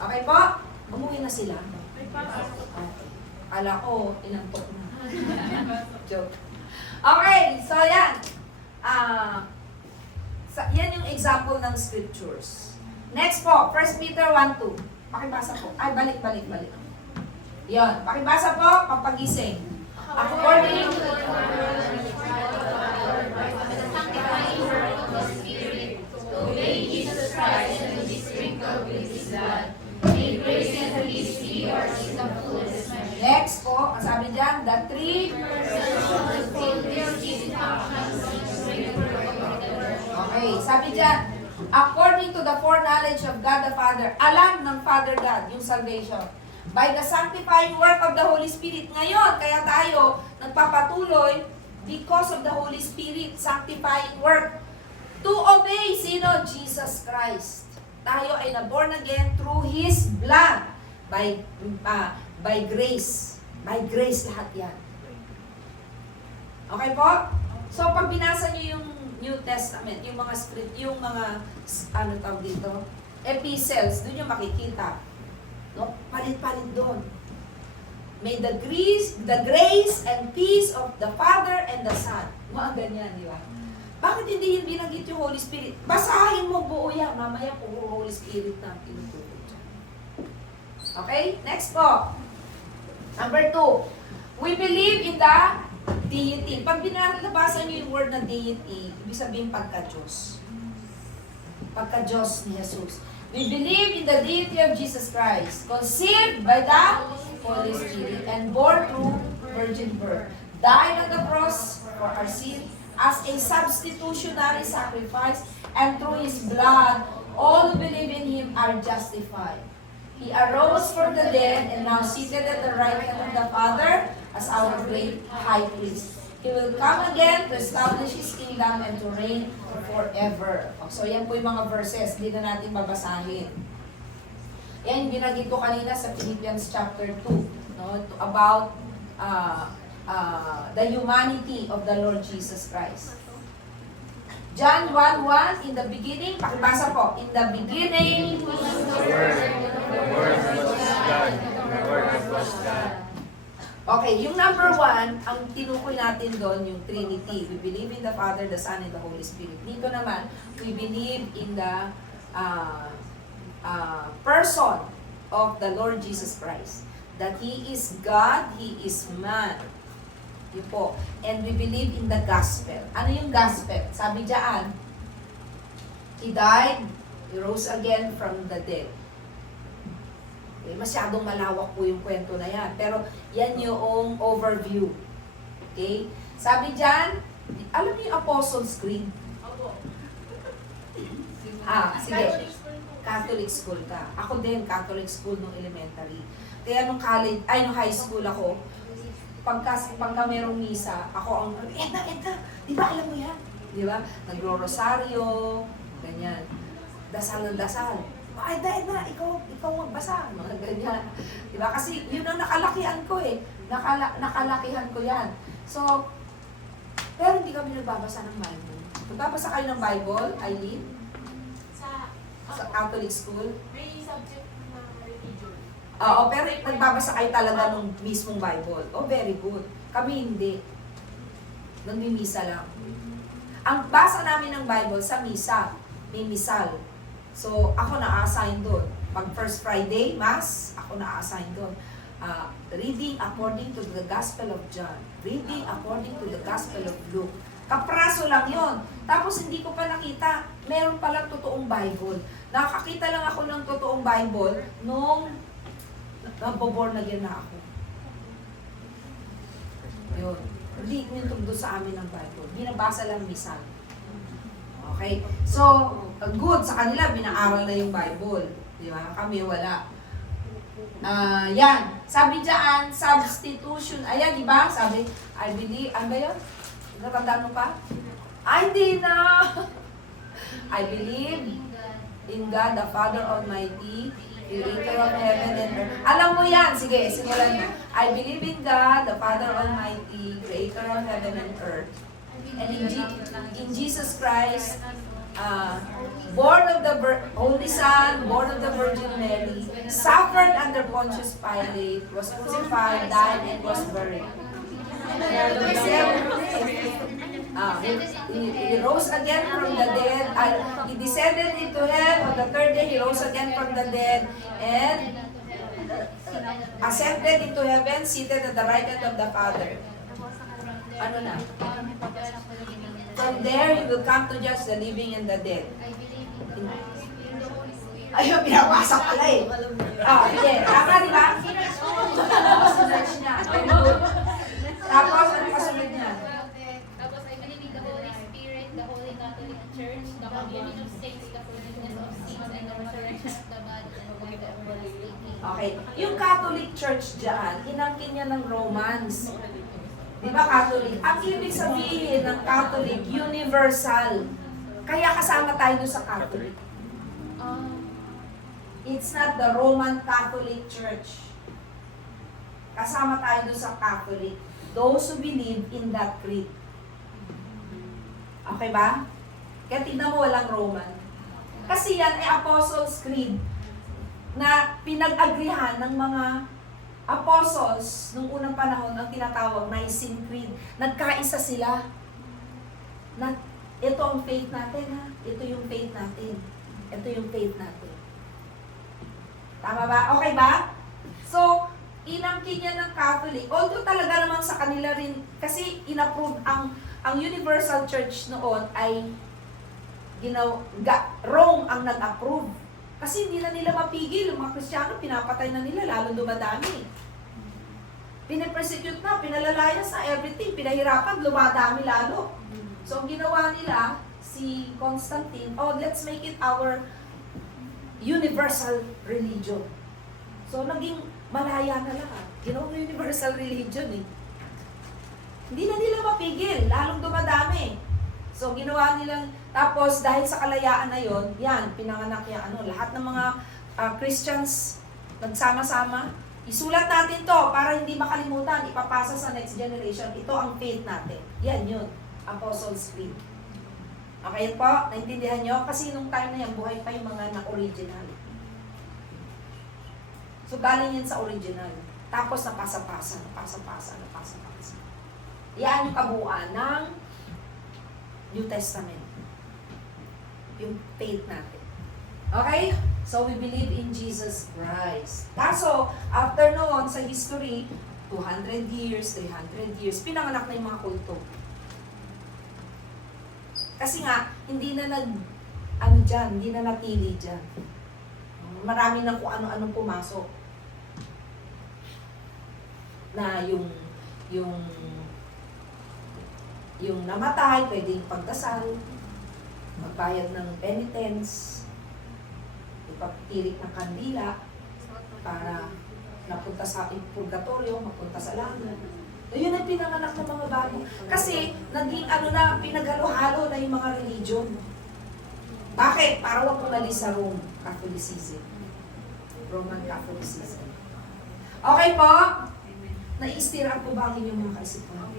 Okay po? Umuwi na sila. Okay. Kala ko, inantok na. Joke. Okay, so yan. Yan yung example ng scriptures. Next po, 1 Peter 1:2. Pakibasa po. Ay, balik. Yan. Pakibasa po, papagising. According to the Sanctifying work of the Spirit, to obey Jesus Christ and to be sprinkled with His blood. May grace and peace be yours in the fullest measure. next po, ang sabi dyan, the three. Okay, sabi dyan, according to the foreknowledge of God the Father, alam ng Father God yung salvation. By the sanctifying work of the Holy Spirit. Ngayon, kaya tayo nagpapatuloy because of the Holy Spirit, sanctifying work. To obey, sino? Jesus Christ. Tayo ay na-born again through His blood. By grace. By grace lahat yan. Okay po? So, pag binasa niyo yung New Testament, yung mga script, yung mga, ano tawag dito? Epistles, doon yung makikita. No? Palit-palit doon. May the grace and peace of the Father and the Son. Mga ganyan, di ba? Bakit hindi yung binanggit yung Holy Spirit? Basahin mo buo yan. Mamaya puro Holy Spirit na tinutukoy dyan. Okay? Next po. Number 2. We believe in the deity. Pag binabasa niyo yung word na deity, ibig sabihin pagka-Diyos. Pagka-Diyos ni Jesus. We believe in the deity of Jesus Christ, conceived by the Holy Spirit and born through virgin birth, died on the cross for our sin as a substitutionary sacrifice, and through His blood, all who believe in Him are justified. He arose from the dead and now seated at the right hand of the Father as our great high priest. He will come again to establish His kingdom and to reign forever. So yan po yung mga verses, hindi na natin babasahin. Yan yung binanggit ko kanina sa Philippians chapter 2, no, about the humanity of the Lord Jesus Christ. John 1:1, in the beginning, pakibasa po, in the beginning, The Word was God. The Word was God. Okay, yung number 1, ang tinukoy natin doon, yung Trinity. We believe in the Father, the Son, and the Holy Spirit. Dito naman, we believe in the person of the Lord Jesus Christ. That He is God, He is man. Yun po. And we believe in the gospel. Ano yung gospel? Sabi diyan, He died, He rose again from the dead. Okay, masyadong malawak po yung kwento na yan. Pero yan yung overview. Okay? Sabi diyan, alam niyo yung Apostles' Creed? Sige. Catholic school ka. Ako din, Catholic school nung elementary. Kaya nung college, nung high school ako, pagka merong misa, ako ang, Edna, di ba alam mo yan? Di ba? Nagro-rosaryo, ganyan. Dasal ng dasal. Edna, ikaw magbasa. Mga ganyan. Di ba? Kasi yun ang nakalakihan ko eh. Nakalakihan ko yan. So, pero hindi kami nagbabasa ng Bible. Nagbabasa kayo ng Bible, Eileen? Sa Catholic school? May subject na religion. Oo, pero nagbabasa kayo talaga ng mismong Bible. Oh, very good. Kami hindi. Nagmimisa lang. Ang basa namin ng Bible sa misa, may misal. So, ako na-assign doon. Pag First Friday, Mass, ako na-assign doon. Reading according to the Gospel of John. Reading according to the Gospel of Luke. Kapraso lang yon. Tapos hindi ko pa nakita, meron palang totoong Bible. Nakakita lang ako ng totoong Bible nung naboborn na na ako. Yun. Hindi nitong doon sa amin ng Bible. Binabasa lang misal. Okay? So, good. Sa kanila, binaaral na yung Bible. Di ba? Kami wala. Yan. Sabi dyan, substitution. Ayan, di ba? Sabi, I believe, ano ba yun? Natandaan mo pa? Ay, hindi na! I believe in God, the Father Almighty, Creator of heaven and earth. Alam mo yan. Sige, simulan mo. I believe in God, the Father Almighty, Creator of heaven and earth. And in Jesus Christ, born of the Holy Son, born of the Virgin Mary, suffered under Pontius Pilate, was crucified, died, and was buried. He rose again from the dead. He descended into hell. On the third day, he rose again from the dead and ascended into heaven, seated at the right hand of the Father. Ano na? From there, he will come to judge the living and the dead. Ayun, pinapasa pala eh. Sige. Tama, di ba? Search niya. Tapos, ano kasunod niya? Tapos, I believe in the Holy Spirit, the Holy Catholic Church, the communion of saints, the forgiveness of sins, and the resurrection of the body, and the life everlasting. Okay. Yung Catholic Church dyan, inangkin niya ng Romans. Di ba Catholic? Ang ibig sabihin ng Catholic, universal. Kaya kasama tayo doon sa Catholic. It's not the Roman Catholic Church. Kasama tayo doon sa Catholic. Those who believe in that creed. Okay ba? Kaya tignan mo walang Roman. Kasi yan ay Apostles' Creed na pinag-agrihan ng mga apostles nung unang panahon ang tinatawag Nicene Creed. Nagkaisa sila. Na, ito ang faith natin ha. Ito yung faith natin. Ito yung faith natin. Tama ba? Okay ba? So, inangkin niya ng Catholic. Although talaga naman sa kanila rin, kasi inapprove ang Universal Church noon ay Rome ang nag-approve. Kasi hindi na nila mapigil. Yung mga Kristiyano, pinapatay na nila, lalo dumadami. Pinipersecute na, pinalalayas na, everything, pinahirapan, lumadami lalo. So, ang ginawa nila, si Constantine, let's make it our universal religion. So, naging malaya na lahat. Ginawa ng universal religion eh. Hindi na nila mapigil, lalong dumadami. So, ginawa nilang, tapos dahil sa kalayaan na yon, yan, pinanganak yan, lahat ng mga Christians, nagsama-sama, isulat natin to para hindi makalimutan, ipapasa sa next generation. Ito ang faith natin. Yan yun, Apostles' Creed. Okay po? Naintindihan nyo? Kasi nung time na yan, buhay pa yung mga na-original. So, galing yan sa original. Tapos, napasa-pasa. Yan yung kabuuan ng New Testament. Yung faith natin. Okay? So, we believe in Jesus Christ. Kaso, after noon, sa history, 200 years, 300 years, pinanganak na yung mga kulto. Kasi nga, hindi na hindi na natili dyan. Marami na kung ano-anong pumasok. Na yung namatay, pwedeng pagdasal, magbayad ng penitence, ipagtirik ng kandila, para napunta sa purgatorio, mapunta sa langit. Yun ang pinanganak ng mga bago. Kasi, naging pinaghalo-halo na yung mga religion. Bakit? Para wag umalis sa Rome Catholicism. Roman Catholicism. Okay po? Nai-stir up po ba ang inyong mga kaisipan?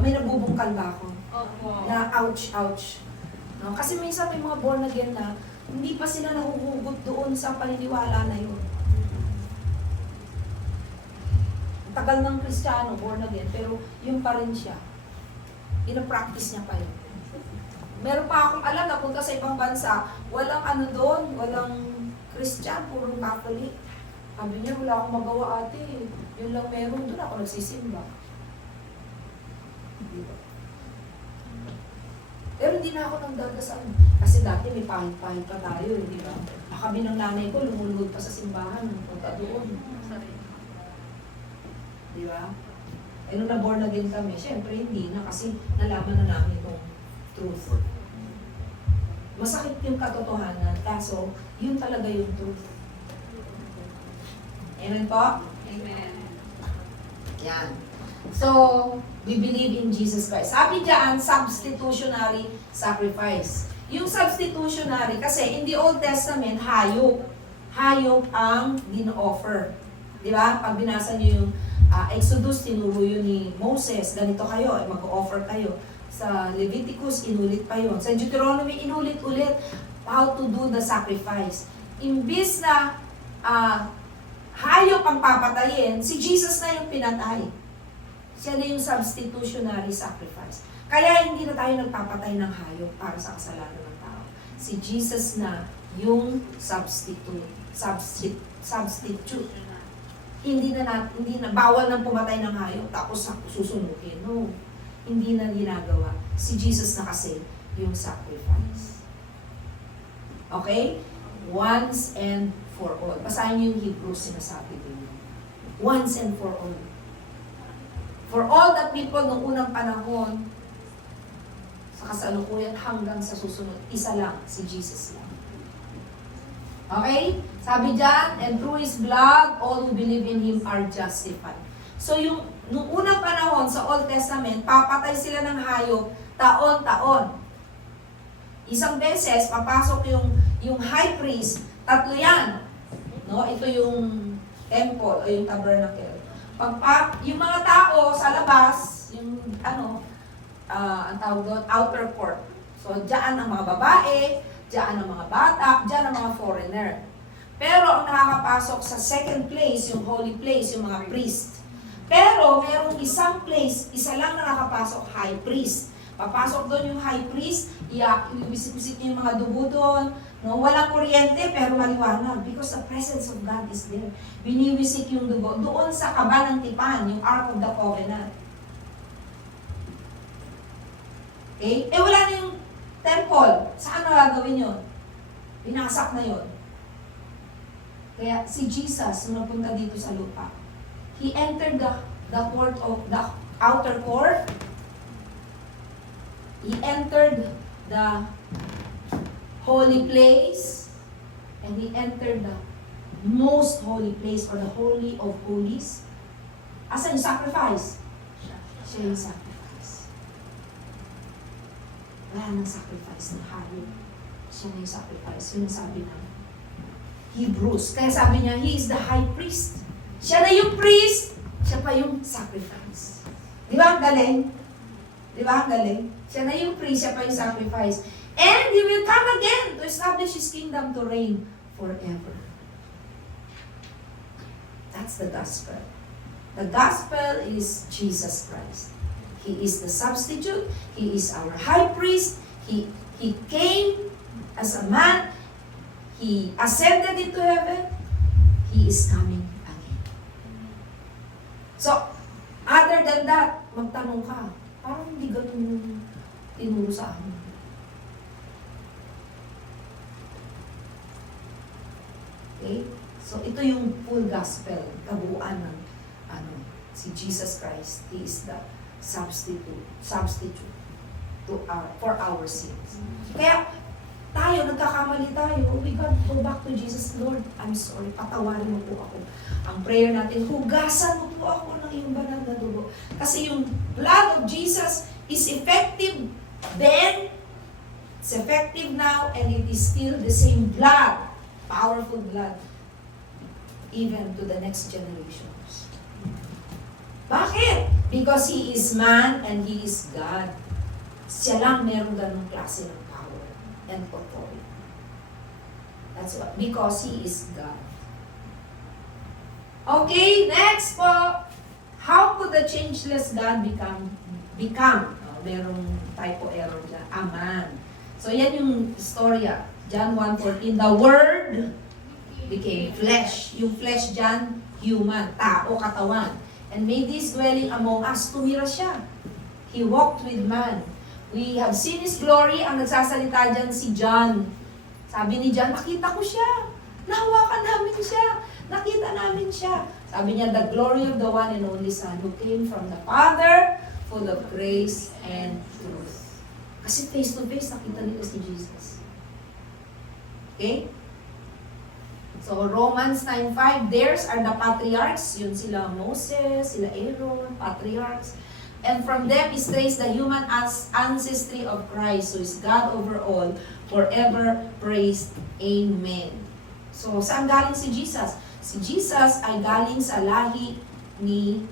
May nabubungkal ba ako? Na ouch. No? Kasi minsan may mga born again na hindi pa sila nahuhugot doon sa paniniwala na yun. Tagal ng Kristiyano, born again, pero yung pa rin siya. Ina-practice niya pa yun. Meron pa akong alam na punta sa ibang bansa, walang ano doon, walang Christian, puro Catholic. Sabi niya, wala akong magawa ate. Yun lang meron doon, ako nagsisimba. Diba? Pero hindi na ako nang dadasal. Kasi dati may pahit-pahit pa tayo, di ba? Kami ng nanay ko, lumulugod pa sa simbahan, punta doon. Di ba? Eh, nung na-born again kami, syempre hindi na kasi nalaman na namin itong truth. Masakit yung katotohanan, kaso yun talaga yung truth. Amen po? Amen. Yan. So, we believe in Jesus Christ. Sabi diyan, substitutionary sacrifice. Yung substitutionary, kasi in the Old Testament, hayop. Hayop ang din-offer. Di ba? Pag binasa niyo yung Exodus, tinuro yun ni Moses, ganito kayo, mag-offer kayo. Sa Leviticus, inulit pa yun. Sa Deuteronomy, inulit-ulit how to do the sacrifice. Imbis na hayop ang papatayin, si Jesus na yung pinatay. Siya na yung substitutionary sacrifice. Kaya hindi na tayo nagpapatay ng hayop para sa kasalanan ng tao. Si Jesus na yung substitute. Hindi na bawal nang pumatay ng hayop tapos susunugin. No. Hindi na ginagawa. Si Jesus na kasi yung sacrifice. Okay? Once and for all. Basahin niyo yung Hebrews, sinasabi din. Once and for all. For all the people noong unang panahon, sa kasalukuyan hanggang sa susunod, isa lang, si Jesus lang. Okay? Sabi dyan, and through His blood, all who believe in Him are justified. So yung nung unang panahon sa Old Testament, papatay sila ng hayop taon-taon. Isang beses, papasok yung high priest, tatlo yan. No? Ito yung temple o yung tabernacle. Yung mga tao sa labas, yung ang tawag doon, outer court. So, diyan ang mga babae, diyan ang mga bata, diyan ang mga foreigner. Pero ang nakakapasok sa second place, yung holy place, yung mga priest. Pero merong isang place, isa lang nakakapasok, high priest. Papasok doon yung high priest, ibisik-bisik niya yung mga dugo doon. No, walang kuryente pero maliwanag because the presence of God is there. Biniwisik yung dugo doon sa kaba ng tipan, yung Ark of the Covenant. Okay? Eh wala na yung temple. Saan na gagawin yun? Binasak na yun. Kaya si Jesus, nung napunta dito sa lupa, He entered the court of the outer court. He entered the holy place, and He entered the most holy place or the holy of holies. Asan yung sacrifice? Siya yung sacrifice. Wala nang sacrifice ng hayop. Siya na yung sacrifice. Yun ang sabi ng Hebrews. Kaya sabi niya, He is the high priest. Siya na yung priest, siya pa yung sacrifice. Di ba ang galing? Di ba ang galing? Siya na yung priest, siya pa yung sacrifice. And He will come again to establish His kingdom to reign forever. That's the gospel. The gospel is Jesus Christ. He is the substitute. He is our high priest. He came as a man. He ascended into heaven. He is coming again. So, other than that, magtanong ka, parang hindi ganun yung tinuro sa amin. Okay? So, ito yung full gospel, kabuuan ng si Jesus Christ. He is the substitute for our sins. Kaya, tayo, nagkakamali tayo. We got to go back to Jesus. Lord, I'm sorry, patawarin mo po ako. Ang prayer natin, hugasan mo po ako ng iyong banal na dugo. Kasi yung blood of Jesus is effective then, it's effective now, and it is still the same blood, powerful blood, even to the next generations. Bakit? Because He is man and He is God. Siya lang meron ganung klase ng power and authority. That's what, because He is God. Okay, next po. How could the changeless God become? merong typo error dyan. Aman. So yan yung istorya. John 1:14, the Word became flesh. Yung flesh dyan, human, tao, katawan. And made His dwelling among us. Tumira siya. He walked with man. We have seen His glory. Ang nagsasalita dyan si John. Sabi ni John, nakita ko siya. Nahawakan namin siya. Nakita namin siya. Sabi niya, the glory of the one and only Son who came from the Father, full of grace and truth. Kasi face to face, nakita nila si Jesus. Okay? So, Romans 9:5, theirs are the patriarchs. Yun sila Moses, sila Aaron, patriarchs. And from them is traced the human ancestry of Christ, who is God over all, forever praised. Amen. So, saan galing si Jesus? Si Jesus ay galing sa lahi ni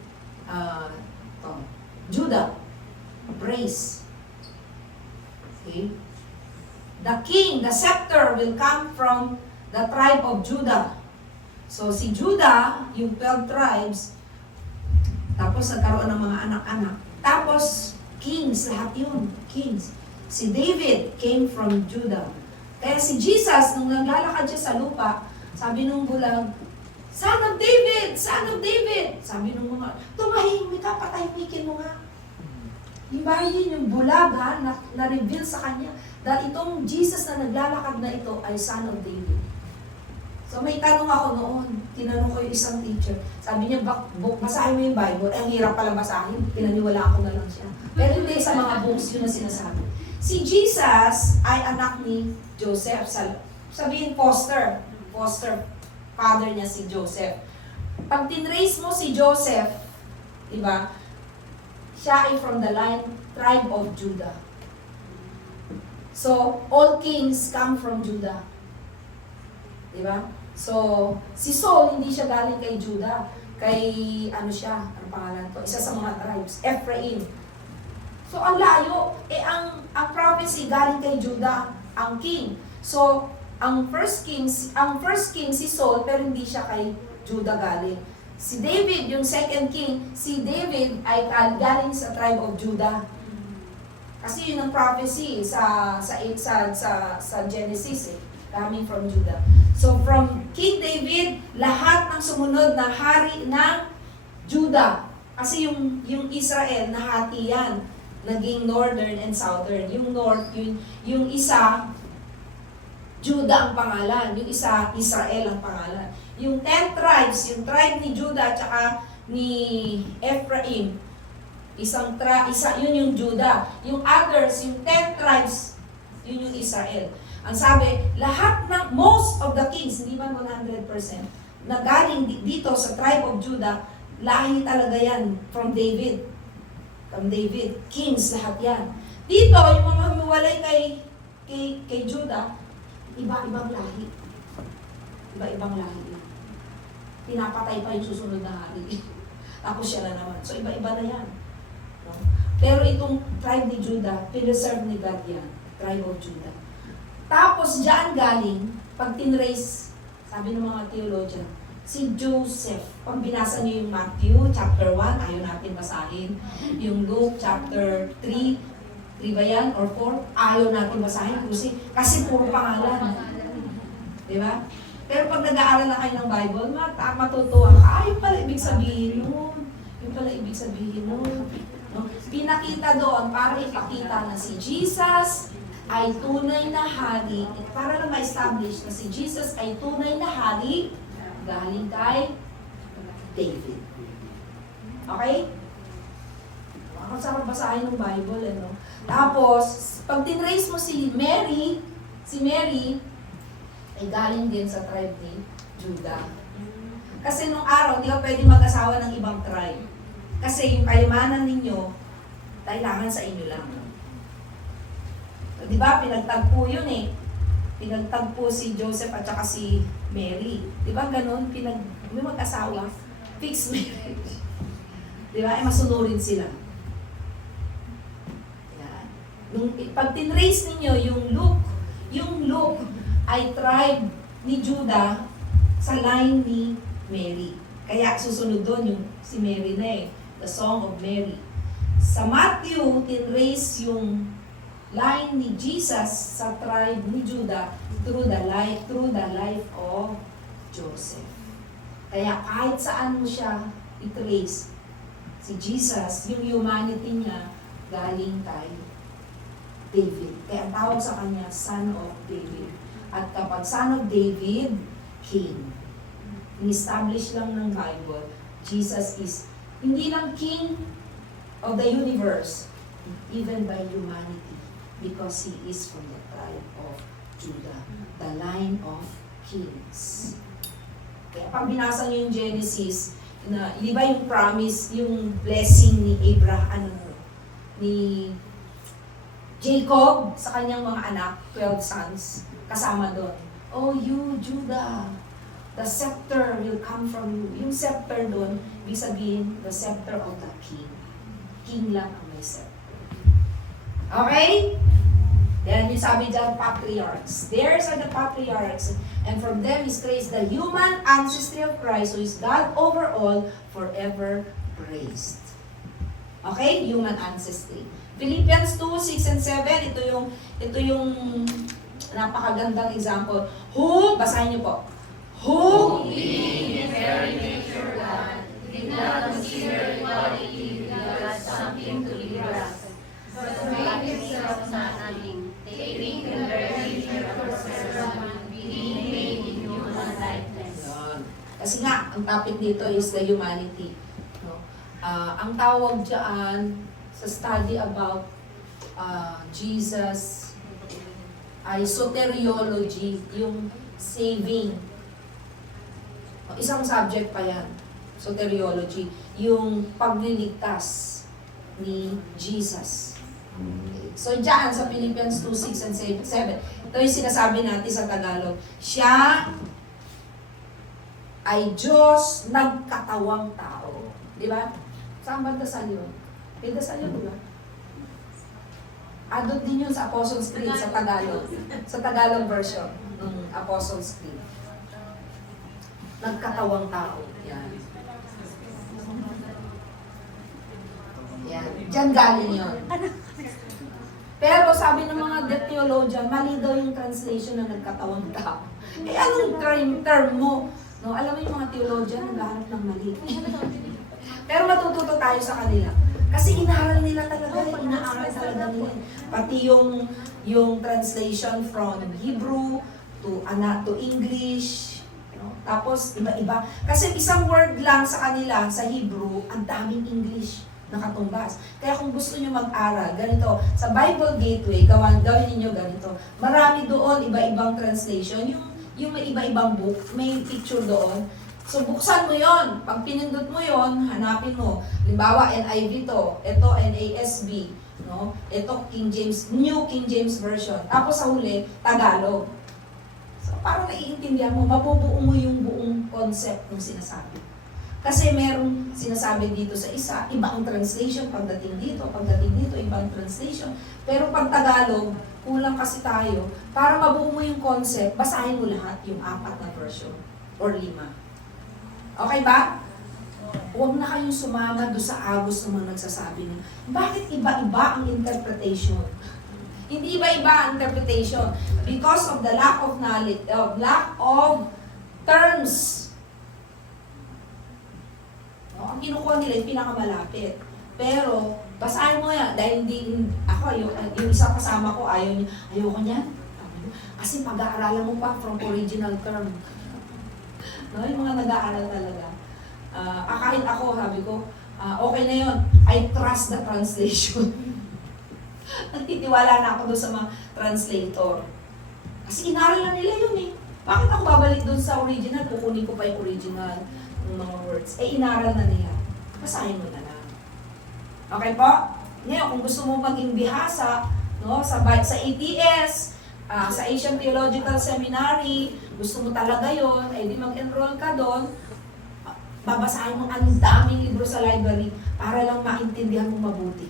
Judah. Praise. Okay? The king, the scepter will come from the tribe of Judah. So, si Judah, yung 12 tribes, tapos nagkaroon ng mga anak-anak. Tapos, kings, lahat yun. Kings. Si David came from Judah. Kaya si Jesus, nung naglalakad siya sa lupa, sabi nung bulag, Son of David! Son of David! Sabi nung mga, tumahimik ka, patahimikin mo nga. Ibahin yung bulag ha, na-reveal sa kanya. Dahil itong Jesus na naglalakad na ito ay Son of David. So may tanong ako noon, tinanong ko yung isang teacher. Sabi niya, basahin mo yung Bible. Eh, ang hirap pala basahin. Pinaniwala ko na lang siya. Pero hindi sa mga books yun na sinasabi. Si Jesus ay anak ni Joseph. Sabihin, foster father niya si Joseph. Pag tinrace mo si Joseph, di ba, siya ay from the tribe of Judah. So, all kings come from Judah. Di ba? So, si Saul, hindi siya galing kay Judah. Kay, ano pangalan to? Isa sa mga tribes, Ephraim. So, ang layo. Ang prophecy galing kay Judah, ang king. So, ang first king si Saul, pero hindi siya kay Judah galing. Si David, yung second king, si David ay galing sa tribe of Judah. Kasi yun ang prophecy sa Genesis coming from Judah. So from King David, lahat ng sumunod na hari ng Judah. Kasi yung Israel, nahati yan. Naging northern and southern. Yung north, yung isa, Judah ang pangalan. Yung isa, Israel ang pangalan. Yung 10 tribes, yung tribe ni Judah at saka ni Ephraim, yun yung Judah. Yung others, yung 10 tribes, yun yung Israel. Ang sabi, lahat ng, most of the kings, hindi man 100%, na galing dito sa tribe of Judah, lahi talaga yan from David. From David. Kings, lahat yan. Dito, yung mga humiwalay kay Judah, iba-ibang lahi. Iba-ibang lahi. Pinapatay pa yung susunod na hari. Tapos siya na naman. So, iba-iba na yan. No? Pero itong tribe ni Judah, pineserve ni God yan. Tribe of Judah. Tapos, diyan galing, pag tinrace, sabi ng mga theologian, si Joseph. Pag binasa niyo yung Matthew, chapter 1, ayaw natin basahin. Yung Luke, chapter 3 ba yan? Or 4? Ayaw natin basahin kasi puro pangalan. Di ba? Pero pag nag-aaral na kayo ng Bible, matutuwa ka. Yung pala ibig sabihin nun. Yung pala ibig sabihin nun. No? Pinakita doon para ipakita na si Jesus ay tunay na hari. Para na ma-establish na si Jesus ay tunay na hari galing kay David. Okay? Ang sarap basahin ng Bible, ano? Tapos, pag tinrace mo si Mary ay galing din sa tribe ni Judah. Kasi nung araw, hindi ka pwede mag-asawa ng ibang tribe. Kasi yung kayamanan ninyo, kailangan sa inyo lang. Di ba, pinagtagpo yun eh. Pinagtagpo si Joseph at saka si Mary. Di ba ganun? May mag-asawa. Fixed marriage. Di ba? Masunurin sila. Pag tinrace ninyo yung Luke ay tribe ni Judah sa line ni Mary. Kaya susunod doon yung si Mary na eh, the Song of Mary. Sa Matthew, tinrace yung line ni Jesus sa tribe ni Judah through the life of Joseph. Kaya kahit saan mo siya i-trace, si Jesus, yung humanity niya, galing kay David. Kaya ang tawag sa kanya, Son of David. At kapag Son of David, King. In-establish lang ng Bible, Jesus is hindi lang King of the universe, even by humanity, because He is from the tribe of Judah, the line of kings. Kaya pag binasa niyo yung Genesis, na, di ba yung promise, yung blessing ni Abraham, ni Jacob sa kanyang mga anak, 12 sons, kasama doon. Oh, you, Judah, the scepter will come from you. Yung scepter doon, ibig sabihin, the scepter of the king. King lang ang may scepter. Okay? Then yung sabi dyan, patriarchs. Theirs are the patriarchs, and from them is traced the human ancestry of Christ, who is God over all, forever praised. Okay? Human ancestry. Philippians 2, 6 and 7, ito yung napakagandang example. Who, basahin niyo po. Who, being in very nature God, did not consider equality with God something to be grasped, but made himself nothing, taking the very nature of a servant, being made in human likeness. Kasi nga, ang topic dito is the humanity. No? Ang tawag dyan sa study about Jesus ay soteriology, yung saving. Isang subject pa yan, soteriology, yung pagliligtas ni Jesus. Okay. So dyan sa Philippians 2, 6 and 7, ito yung sinasabi natin sa Tagalog, siya ay Diyos nagkatawang tao. Di ba? Saan ba dasal yun? May dasal yun, di ba? Adot din yun sa Apostles' Creed sa Tagalog. Sa Tagalog version ng Apostles' Creed. Nagkatawang tao. Yan. Yan. Diyan galing yun. Pero sabi ng mga theologian, mali daw yung translation na nagkatawang tao. Eh, anong term mo? No, alam mo yung mga theologian, naghahanap ng mali. Pero matututo tayo sa kanila. Kasi inaral nila talaga, inaaral talaga nila. Pati yung translation from Hebrew to English. No? Tapos iba-iba. Kasi isang word lang sa kanila, sa Hebrew, ang daming English nakatumbas. Kaya kung gusto nyo mag-aral, ganito, sa Bible Gateway, gawin niyo ganito. Marami doon, iba-ibang translation. Yung may iba-ibang book, may picture doon. So, buksan mo yon. Pag pinindot mo yon, hanapin mo. Halimbawa, NIV to. Ito, NASB. No? Ito, New King James Version. Tapos sa huli, Tagalog. So, parang naiintindihan mo, mabubuo mo yung buong concept ng sinasabi. Kasi merong sinasabi dito sa isa, iba ang translation pagdating dito, ibang translation. Pero pag Tagalog, kulang kasi tayo. Para mabuo mo yung concept, basahin mo lahat yung 4 na version or 5. Okay ba? Huwag na kayong sumama doon sa agos ng mga nagsasabi nun. Bakit iba-iba ang interpretation? Hindi iba-iba ang interpretation. Because of the lack of knowledge, lack of terms. No, ang kinukuha nila yung pinakamalapit. Pero, basahin mo yan. Dahil yung isang kasama ko, ayoko niyan. Kasi pag-aaralan mo pa from original term. No, yung mga nag-aaral talaga. Kahit ako, sabi ko, okay na yun. I trust the translation. Nagtitiwala na ako doon sa mga translator. Kasi inaral na nila yun eh. Bakit ako babalik doon sa original? Kukunin ko pa yung original ng mga words. Eh, inaral na nila. Basahin mo na lang. Okay po? Ngayon, kung gusto mo maging bihasa, no, sa ATS, sa Asian Theological Seminary, gusto mo talaga yon, eh di mag-enroll ka doon, babasahin mo ang daming libro sa library para lang maintindihan mo mabuti.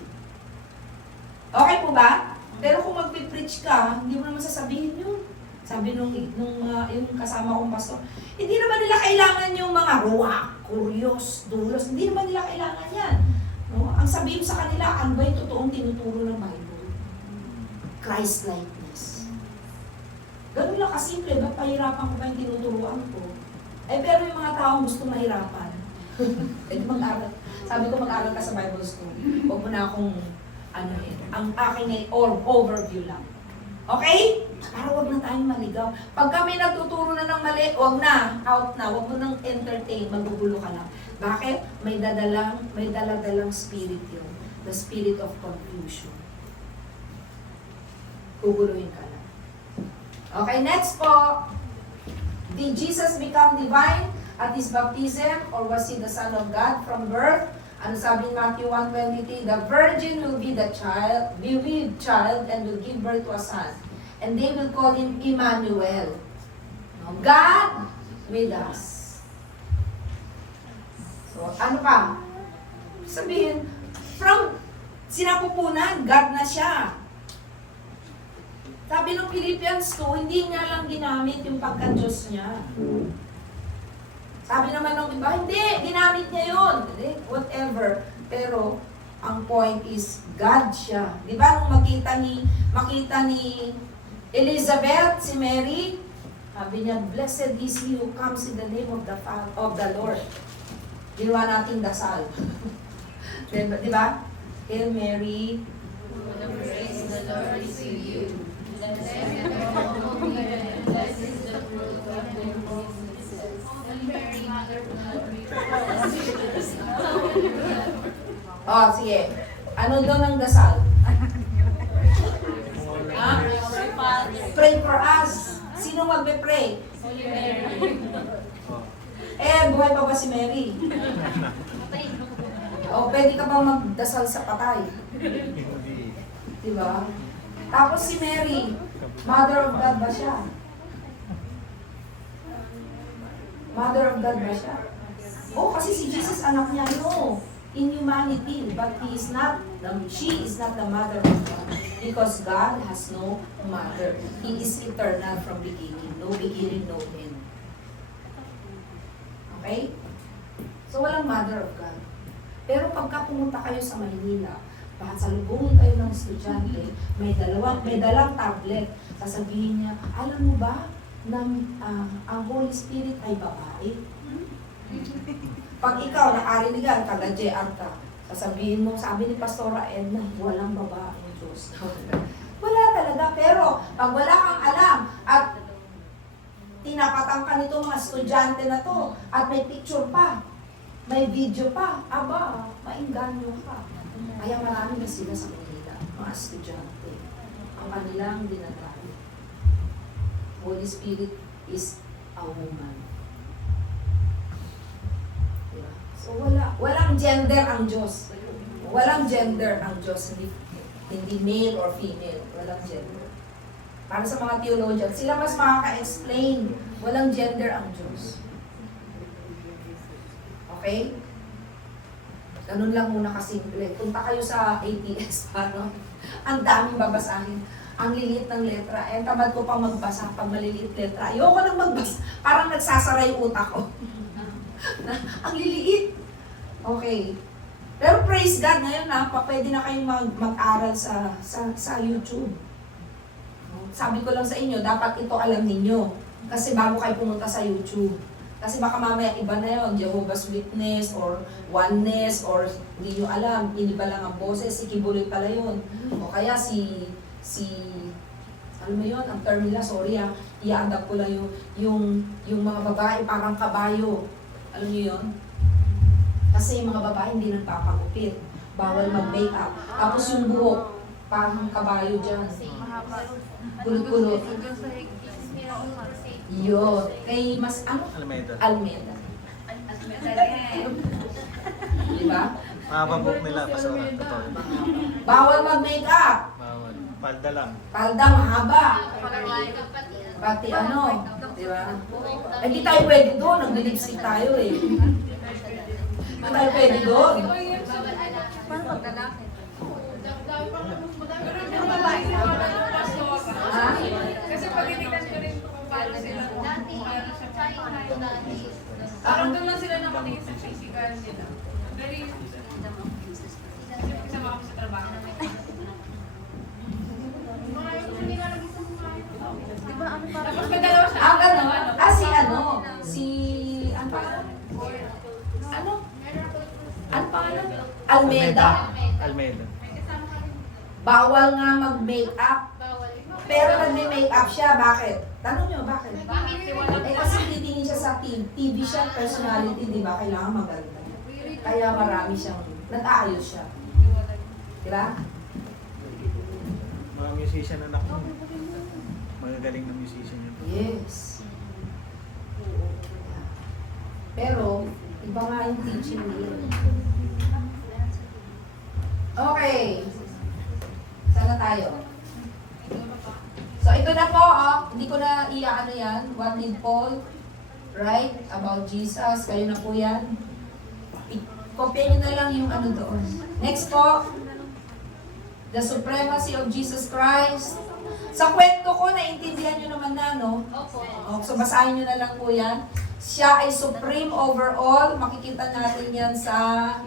Okay po ba? Pero kung magpipreach ka, hindi mo naman sasabihin yun. Sabi yung kasama kong pastor, hindi naman nila kailangan yung mga ruwak, kuryos, dulos, hindi naman nila kailangan yan. No? ang sabihin sa kanila, ano ba yung totoong tinuturo ng Bible? Christ-likeness. Ganun lang kasimple, ba't pahirapan ko ba yung tinuturuan ko? Pero yung mga taong gusto mahirapan, mag-aral. Sabi ko, mag-aral ka sa Bible school. Huwag mo na akong, ang aking ay overview lang. Okay? Para huwag na tayong maligaw. Pag kami natuturo na ng mali, huwag na, out na, huwag mo nang entertain, magugulo ka lang. Bakit? May daladalang spirit yun. The spirit of confusion. Guguluhin ka lang. Okay, next po. Did Jesus become divine at His baptism, or was He the Son of God from birth? Ano sabi in Matthew 1:23? The virgin will be with child and will give birth to a son. And they will call Him Emmanuel. God with us. So, ano pa? Sabihin, from sinapupunan, God na siya. Sabi ng Philippians 2, hindi niya lang ginamit yung pagka-Diyos niya. Sabi naman ng iba, hindi, ginamit niya yun. Whatever. Pero, ang point is, God siya. Di ba, nung makita ni Elizabeth, si Mary, sabi niya, blessed is he who comes in the name of the Lord. Ginawa natin dasal. Di ba? Hail Mary, Praise the Lord is with you. Blessed is the fruit of their womb. Holy Mary, Mother of God, oh, sige. Ano doon ang dasal? Ha? Pray for us. Sino magbe-pray? Holy Mary. Buhay pa ba si Mary? O, pwede ka bang magdasal sa patay? Diba? Tapos si Mary, Mother of God ba siya? Mother of God ba siya? Kasi si Jesus anak niya, no. In humanity, but she is not the mother of God. Because God has no mother. He is eternal from beginning. No beginning, no end. Okay? So, walang mother of God. Pero pagka pumunta kayo sa Maynila, baka salubungin kayo ng estudyante, may dalang tablet, sasabihin niya, alam mo ba, ang Holy Spirit ay babae? Pag ikaw, nakarinig ka, taga-JR ka, sasabihin mo, sabi ni Pastora Edna, walang babae ng Diyos. Wala talaga, pero pag wala kang alam, at tinapatang ka nito mga estudyante na to, at may picture pa, may video pa, aba, maingganyo ka. Kaya marami na sila sa kanila, mga estudyante. Ang kanilang dinagamit. Holy Spirit is a woman. Diba? So walang gender ang Diyos. Walang gender ang Diyos. Hindi male or female. Walang gender. Para sa mga theologian, sila mas makaka-explain. Walang gender ang Diyos. Okay? Ganun lang muna kasimple. Punta kayo sa ATS, paano? Ang daming babasahin. Ang liliit ng letra. Tamad ko pang magbasa pag maliliit letra. Ayoko nang magbasa. Parang nagsasara yung utak ko. Ang liliit. Okay. Pero praise God, ngayon pwede na kayong mag-aral sa YouTube. Sabi ko lang sa inyo, dapat ito alam ninyo. Kasi bago kayo pumunta sa YouTube. Kasi baka mamaya iba na yun, Jehovah's Witness or Oneness or hindi nyo alam, iniba lang ang boses, si Kibuloy pala yun. O kaya ano mo yun, ang term nila, sorry i-adapt ko lang yung mga babae parang kabayo. Alam nyo yun? Kasi yung mga babae hindi nagpapagupit. Bawal mag-makeup. Tapos yung buhok, parang kabayo dyan. Kulot-kulot. Yun. Kay mas, Almeida. Almeida. Diba? Mahaba book nila, pastora. Totoo. Bawal mag-makeup. Bawal. Palda lang. Palda mahaba. Pati diba? Hindi tayo pwede doon. Nag-lipstick tayo eh. Hindi tayo pwede doon. Paano pag lalaki? Ha? Kasi pag-initan ko rin kung paano sila. Parang doon lang sila nakatingin sa physical nila. Very Almeida. Almeida. Bawal nga mag-makeup. Bawal. Pero nagme-makeup siya. Bakit? Tanong nyo, bakit? Bakit? Eh kasi titingin siya sa TV. TV siya, personality, di ba? Kailangan maganda. Kaya marami siyang, nag-aayos siya. Diba? Mga musician na naku. Magagaling na musician yun. Yes. Pero, iba nga yung teaching niya. Okay. Sana tayo. So, ito na po, hindi ko na iaano yan. What did Paul write about Jesus? Kayo na po yan. Kopya nyo na lang yung ano doon. Next po, the supremacy of Jesus Christ. Sa kwento ko, naintindihan nyo naman na, no? Opo. So, basahin nyo na lang po yan. Siya ay supreme over all. Makikita natin yan sa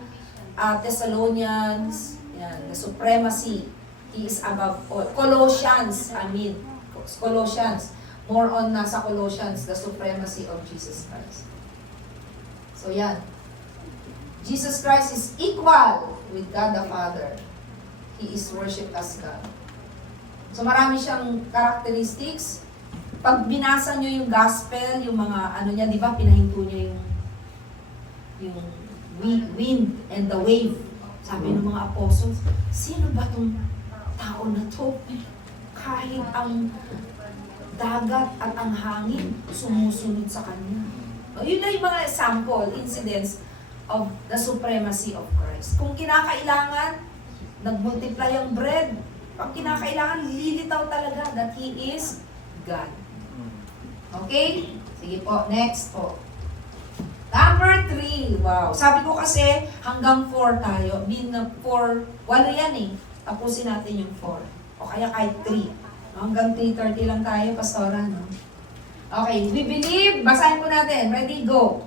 Thessalonians. Yan, the supremacy. He is above all. Colossians. More on nasa Colossians, the supremacy of Jesus Christ. So, yan. Jesus Christ is equal with God the Father. He is worshipped as God. So marami siyang characteristics. Pag binasa nyo yung gospel, yung mga ano niya, di ba, pinahinto niya yung wind and the wave. Sabi ng mga apostles, sino ba tong tao na to? Kahit ang dagat at ang hangin, sumusunod sa kanya. Yun na yung mga sample, incidents of the supremacy of Christ. Kung kinakailangan, nag-multiply ang bread. Pag kinakailangan, lilitaw talaga that He is God. Okay? Sige po, next po. Number 3. Wow. Sabi ko kasi, hanggang 4 tayo. Mean na 4, wala yan eh. Tapusin natin yung 4. O kaya kahit 3. Hanggang 3:30 lang tayo, Pastora, no? Okay, we believe. Basahin po natin. Ready, go.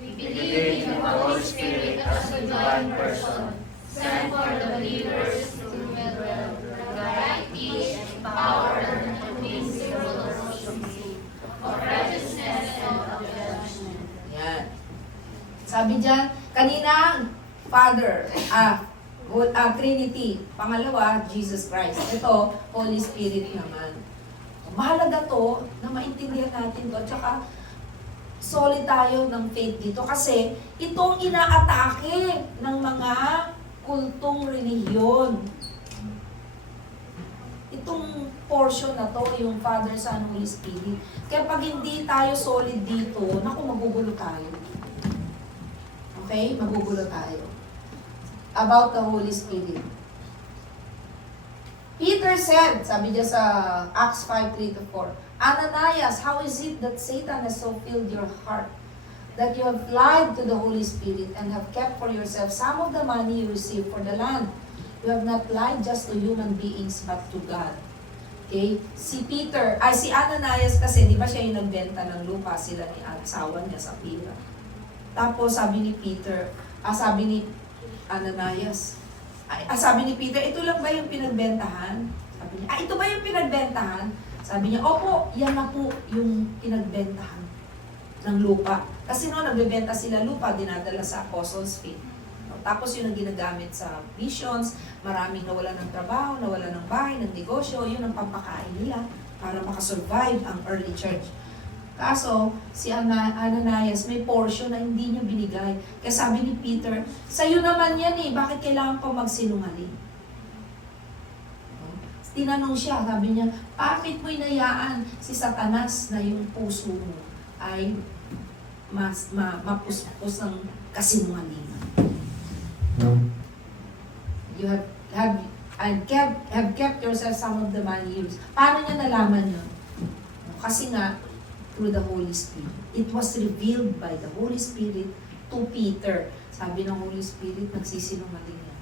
We believe in the Holy Spirit as a divine person, sent for the believers to will the right peace, power, and invincible mercy, of righteousness and of judgment. Yan. Sabi dyan, kanina, Father, Trinity. Pangalawa, Jesus Christ. Ito, Holy Spirit naman. Mahalaga to na maintindihan natin to. Tsaka, solid tayo ng faith dito kasi itong inaatake ng mga kultong relihiyon. Itong portion na to, yung Father, Son, Holy Spirit. Kaya pag hindi tayo solid dito, naku, magugulo tayo. Okay? Magugulo tayo. About the Holy Spirit. Peter said, sabi niya sa Acts 5:3-4, Ananias, how is it that Satan has so filled your heart that you have lied to the Holy Spirit and have kept for yourself some of the money you received for the land? You have not lied just to human beings but to God. Okay? Si Ananias kasi, di ba siya yung nagbenta ng lupa, sila ni asawa niya sa pila. Tapos sabi ni Peter, sabi ni Ananias, sabi ni Peter, ito lang ba yung pinagbentahan? Sabi niya, ito ba yung pinagbentahan? Sabi niya, opo, yan na po yung pinagbentahan ng lupa. Kasi no, nagbebenta sila lupa, dinadala sa Apostles' Feet. Tapos yun ang ginagamit sa missions, maraming nawala ng trabaho, nawala ng bahay, ng negosyo, yun ang pampakain nila para makasurvive ang early church. Kaso, si Ananias may portion na hindi niya binigay. Kaya sabi ni Peter, sa'yo naman yan eh, bakit kailangan pa magsinungaling? Tinanong siya, sabi niya, bakit mo inayaan si Satanas na yung puso mo ay mapuspos ng kasinungalingan? You have kept yourself some of the money used. Paano niya nalaman yun? Kasi nga, through the Holy Spirit. It was revealed by the Holy Spirit to Peter. Sabi ng Holy Spirit, nagsisinungaling yan.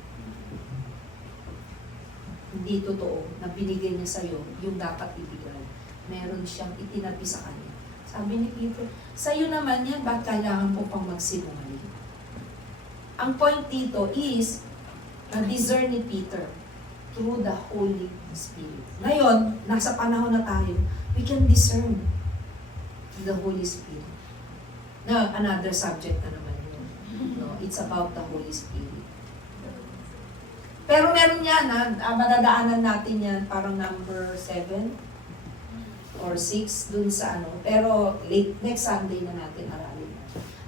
Hindi totoo na binigay niya sa'yo yung dapat ibigay. Meron siyang itinabi sa kanya. Sabi ni Peter, sa'yo naman yan, ba't kailangan mo pang magsinungaling? Ang point dito is, na-discern ni Peter through the Holy Spirit. Ngayon, nasa panahon na tayo, we can discern the Holy Spirit. Now, another subject na naman yun. No, it's about the Holy Spirit. Pero meron yan, madadaanan natin yan, parang number 7 or 6 dun sa ano. Pero next Sunday na natin aralin.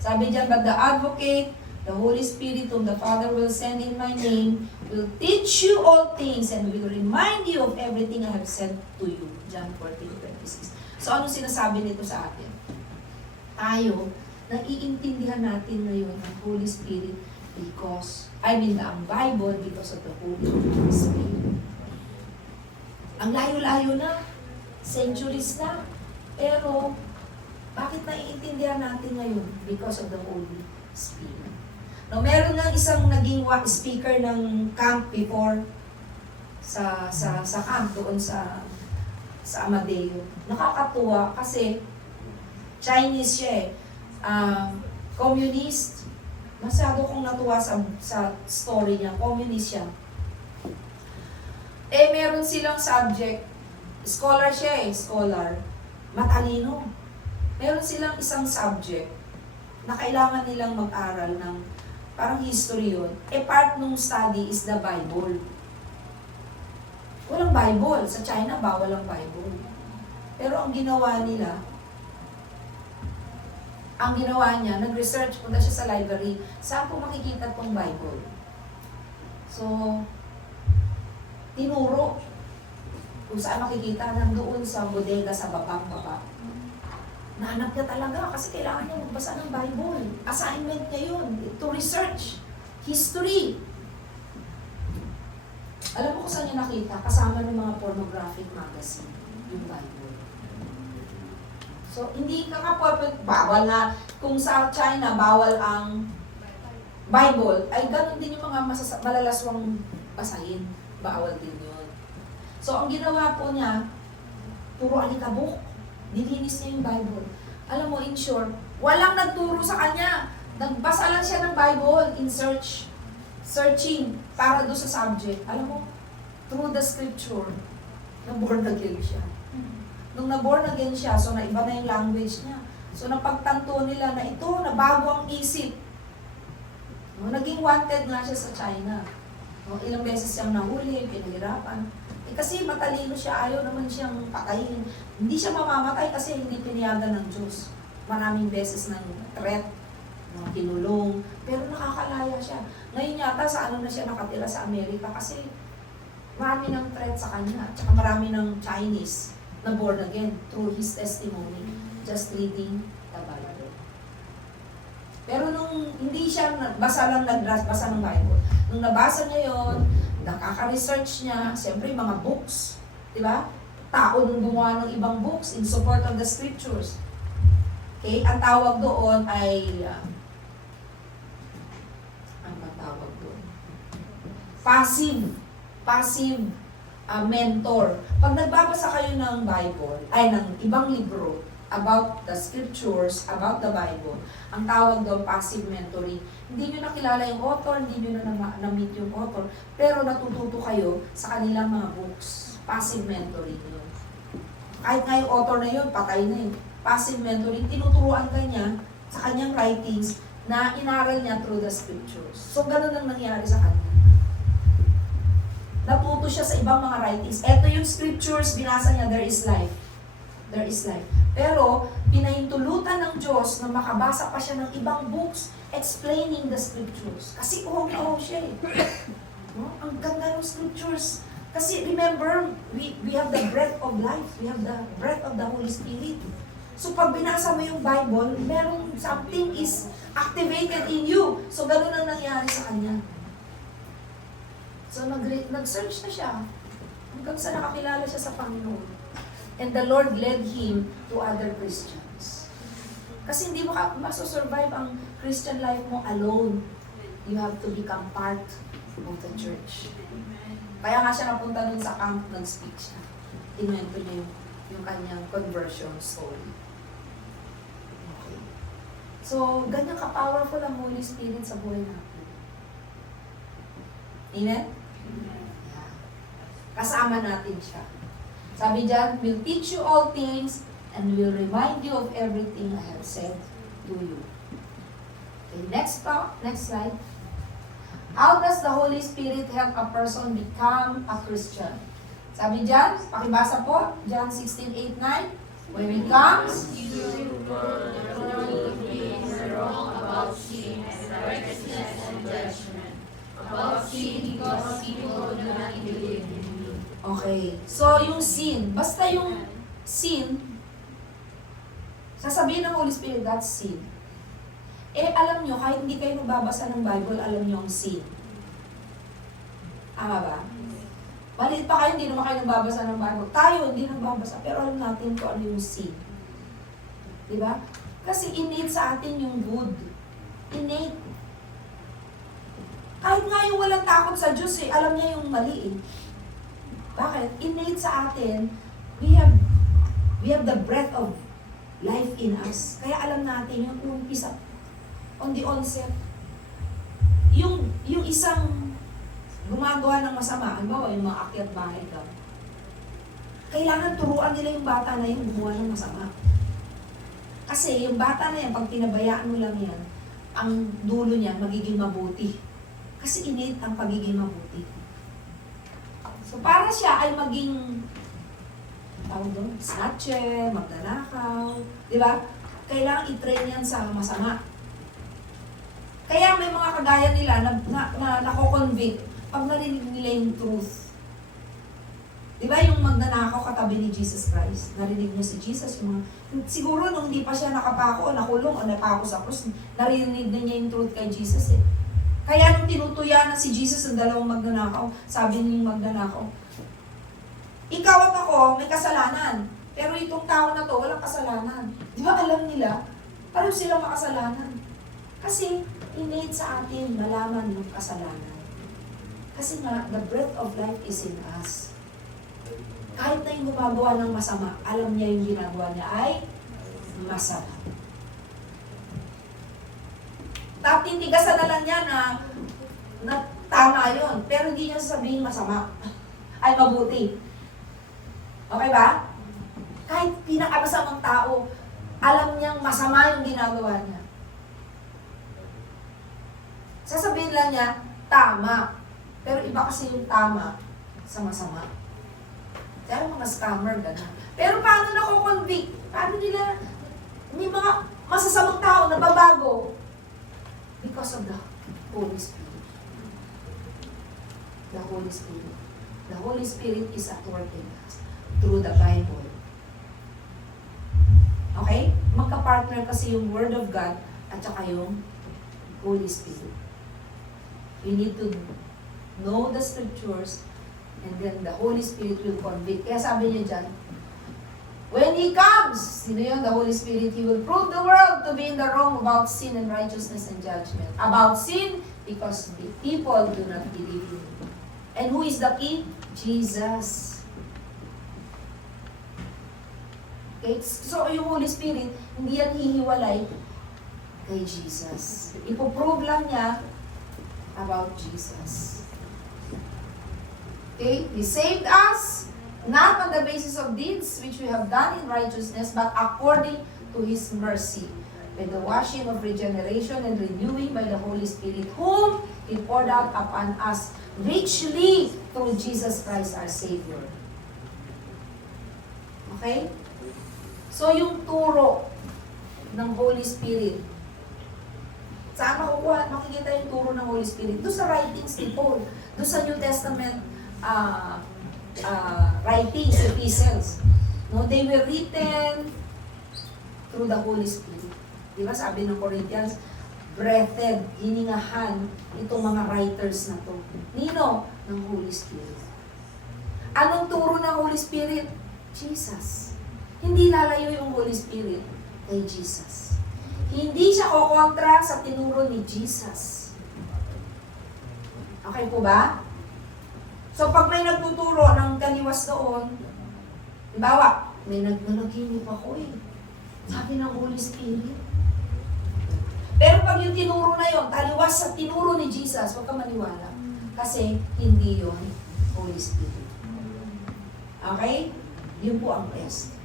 Sabi dyan, but the advocate, the Holy Spirit whom the Father will send in my name, will teach you all things and will remind you of everything I have said to you. John 14:26. So ano sinasabi nito sa atin? Tayo, naiintindihan natin ngayon ang Holy Spirit because, ang Bible because of the Holy Spirit. Ang layo-layo na, centuries na, pero bakit naiintindihan natin ngayon? Because of the Holy Spirit. Now, meron nga isang naging speaker ng camp before sa camp doon sa Amadeo. Nakakatuwa kasi Chinese siya eh. Communist. Masyado kong natuwa sa story niya. Communist siya. Eh, meron silang subject. Scholar siya eh. Scholar. Matalino. Meron silang isang subject na kailangan nilang mag-aral ng parang history yun. Eh, part nung study is the Bible. Walang Bible. Sa China, bawal ang Bible. Pero ang ginawa niya, nag-research, punta siya sa library, saan po makikita tong Bible? So, tinuro kung saan makikita, nandoon sa bodega sa baba. Nahanap niya talaga kasi kailangan niya magbasa ng Bible. Assignment niya yun, to research history. Alam mo kung saan niya nakita? Kasama ng mga pornographic magazine, yung Bible. So, hindi ka bawal nga. Kung sa China, bawal ang Bible, ay ganun din yung mga malalaswang basahin. Bawal din yun. So, ang ginawa po niya, puro alikabok. Nilinis niya yung Bible. Alam mo, in short, walang nagturo sa kanya. Nagbasa lang siya ng Bible in searching para doon sa subject. Alam mo, through the scripture, na-born again siya. Nung na-born again siya, so naiba na yung language niya. So napagtanto nila na ito, nabago ang isip. No, naging wanted nga siya sa China. No, ilang beses siyang nahuli, pinahirapan. Eh, kasi matalino siya, ayaw naman siyang patayin. Hindi siya mamamatay kasi hindi piniyagan ng Diyos. Maraming beses ng threat, no, kinulong, pero nakakalaya siya. Ngayon yata sa ano na siya nakatira sa Amerika kasi marami ng threat sa kanya, at saka marami ng Chinese na born again through his testimony, just reading the Bible. Pero nung hindi siya basa ng Bible, nung nabasa niya yon, nakaka-research niya, siyempre mga books, di ba? Tao nung gumawa ng ibang books in support of the scriptures. Okay? Ang tawag doon ay, passive mentor. Pag nagbabasa kayo ng Bible, ay ng ibang libro about the scriptures, about the Bible, ang tawag doon passive mentoring. Hindi nyo nakilala yung author, hindi nyo na-meet yung author, pero natututo kayo sa kanilang mga books. Passive mentoring yun. Kahit nga yung author na yun, patay na yun. Passive mentoring, tinuturuan ka niya sa kanyang writings na inaral niya through the scriptures. So, ganun ang nangyari sa kanya. Natuto siya sa ibang mga writings. Ito yung scriptures, binasa niya, there is life. There is life. Pero, pinahintulutan ng Diyos na makabasa pa siya ng ibang books explaining the scriptures. Kasi uhong siya eh. No? Ang ganda ng scriptures. Kasi remember, we have the breath of life. We have the breath of the Holy Spirit. So, pag binasa mo yung Bible, merong something is activated in you. So, ganun ang nangyari sa kanya. So, nag-search na siya hanggang sa nakakilala siya sa Panginoon. And the Lord led him to other Christians. Kasi hindi mo masosurvive ang Christian life mo alone. You have to become part of the church. Kaya nga siya napunta nun sa camp, nag-speak siya. Inuwento niya yung kanyang conversion story. Okay. So, ganyan ka-powerful ang Holy Spirit sa buhay natin. Amen? Kasama natin siya. Sabi diyan, will teach you all things and will remind you of everything I have said to you. Okay, next slide. How does the Holy Spirit help a person become a Christian? Sabi dyan, pakibasa po, John 16:8-9. When it comes, About sin and righteousness and judgment. About sin because people do not believe in me. okay. So, yung sin, basta yung sin, sasabihin ng Holy Spirit, that's sin. Eh, alam nyo, kahit hindi kayo nagbabasa ng Bible, alam nyo ang sin. Tama ba? Maliit pa kayo, hindi naman kayo nagbabasa ng Bible. Tayo, hindi nagbabasa, pero alam natin kung ano yung sin. Diba? Kasi innate sa atin yung good. Innate. Kahit nga yung walang takot sa Diyos eh, alam niya yung mali eh. Bakit? Innate sa atin, we have the breath of life in us. Kaya alam natin yung umpisa, on the onset, yung isang gumagawa ng masama, halimbawa yung mga akyat bahay ka, kailangan turuan nila yung bata na yung gumawa ng masama. Kasi yung bata na yan, pag pinabayaan mo lang yan, ang dulo niya magiging mabuti. Kasi innate ang pagiging mabuti. So para siya ay maging, tawag doon, snatcher, magnanakaw, di ba? Kailangan i-train yan sa masama. Kaya may mga kagaya nila na nako-convict pag narinig nila yung truth. Di ba yung magnanakaw katabi ni Jesus Christ? Narinig niya si Jesus, yung mga, siguro nung hindi pa siya nakapako o nakulong o napako sa krus, narinig na niya yung truth kay Jesus eh. Kaya nung tinutuya na si Jesus ang dalawang magnanakaw, sabi niya yung magnanakaw, ikaw at ako may kasalanan, pero itong tao na to walang kasalanan. Di ba alam nila? Paano sila makasalanan? Kasi innate sa atin malaman yung kasalanan. Kasi nga, the breath of life is in us. Kahit na yung gumagawa ng masama, alam niya yung ginagawa niya ay masama. Tintigasan na lang niya na tama yun, pero hindi niya sasabihin masama. Ay mabuti. Okay ba? Kahit pinakamasamang tao, alam niyang masama yung ginagawa niya. Sasabihin lang niya, tama. Pero iba kasi yung tama sa masama. Kaya mga scammer, gano'n. Pero paano nako-convict? Paano nila, may mga masasamang tao na babago? Because of the Holy Spirit. The Holy Spirit. The Holy Spirit is at work in us through the Bible. Okay? Magka-partner kasi yung Word of God at saka yung Holy Spirit. We need to know the Scriptures and then the Holy Spirit will convict. Kaya sabi niya dyan, when He comes, sino yun? The Holy Spirit, He will prove the world to be in the wrong about sin and righteousness and judgment. About sin, because the people do not believe in Him. And who is the key? Jesus. Okay? So yung Holy Spirit, hindi yan hihiwalay kay Jesus. Ipoprove lang niya about Jesus. Okay? He saved us, not on the basis of deeds which we have done in righteousness, but according to His mercy, with the washing of regeneration and renewing by the Holy Spirit, whom He poured out upon us richly through Jesus Christ our Savior. Okay? So yung turo ng Holy Spirit, saan makukuha? Makikita yung turo ng Holy Spirit? Doon sa writings ni Paul, doon sa New Testament writings, epistles. No, they were written through the Holy Spirit. Di ba sabi ng Corinthians, breathed, hiningahan itong mga writers na to. Nino? Ng Holy Spirit. Anong turo ng Holy Spirit? Jesus. Hindi lalayo yung Holy Spirit kay Jesus. Hindi siya kukontra sa tinuro ni Jesus. Okay po ba? So pag may nagtuturo ng kaliwas doon, halimbawa, may nagnaginip ako eh. Sabi ng Holy Spirit. Pero pag yung tinuro na yon, taliwas sa tinuro ni Jesus, huwag ka maniwala. Kasi hindi yon Holy Spirit. Okay? Yun po ang test.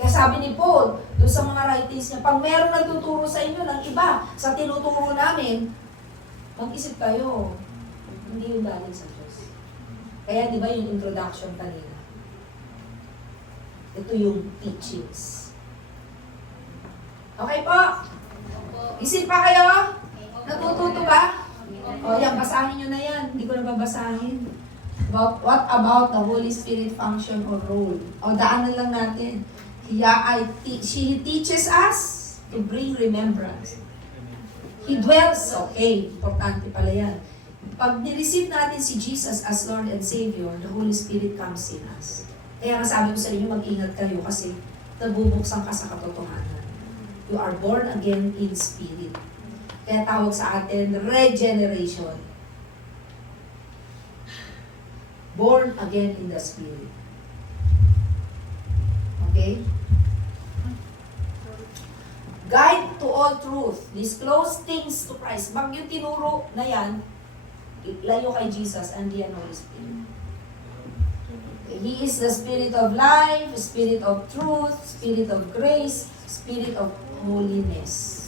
Kaya sabi ni Paul, doon sa mga writings niya, pag merong nagtuturo sa inyo ng iba, sa tinuturo namin, mag-isip kayo, hindi yung galing sa Diyos. Kaya di ba yung introduction kanina? Ito yung teachings. Okay po? Isip pa kayo? Natututo ba? O yan, basahin nyo na yan. Hindi ko na babasahin. What about the Holy Spirit function or role? O daanan lang natin. He teaches us to bring remembrance. He dwells. Okay, importante pala yan. Pag nireceive natin si Jesus as Lord and Savior, the Holy Spirit comes in us. Kaya nga sabi ko sa inyo, mag-ingat kayo kasi nabubuksan ka sa katotohanan. You are born again in spirit. Kaya tawag sa atin, regeneration. Born again in the spirit. Okay? Guide to all truth. Disclose things to Christ. Pag yung tinuro na yan, layo kay Jesus and the Holy Spirit. He is the Spirit of life, Spirit of truth, Spirit of grace, Spirit of holiness.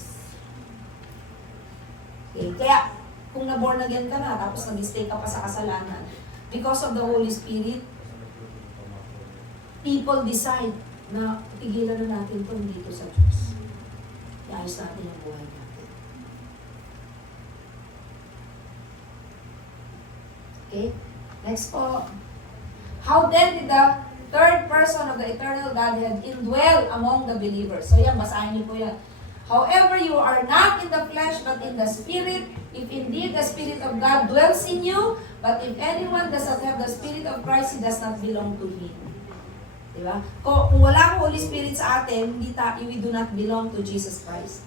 Okay, kaya kung na-born again ka na, tapos nag-stay ka pa sa kasalanan, because of the Holy Spirit, people decide na tigilan na natin ito dito sa Diyos. Iayos natin ang buhay natin. Okay? Next po. How then did the third person of the eternal Godhead indwell among the believers? So yan, basahin niyo po yan. However, you are not in the flesh, but in the Spirit, if indeed the Spirit of God dwells in you, but if anyone does not have the Spirit of Christ, he does not belong to Him. Diba? Kung wala ang Holy Spirit sa atin, we do not belong to Jesus Christ.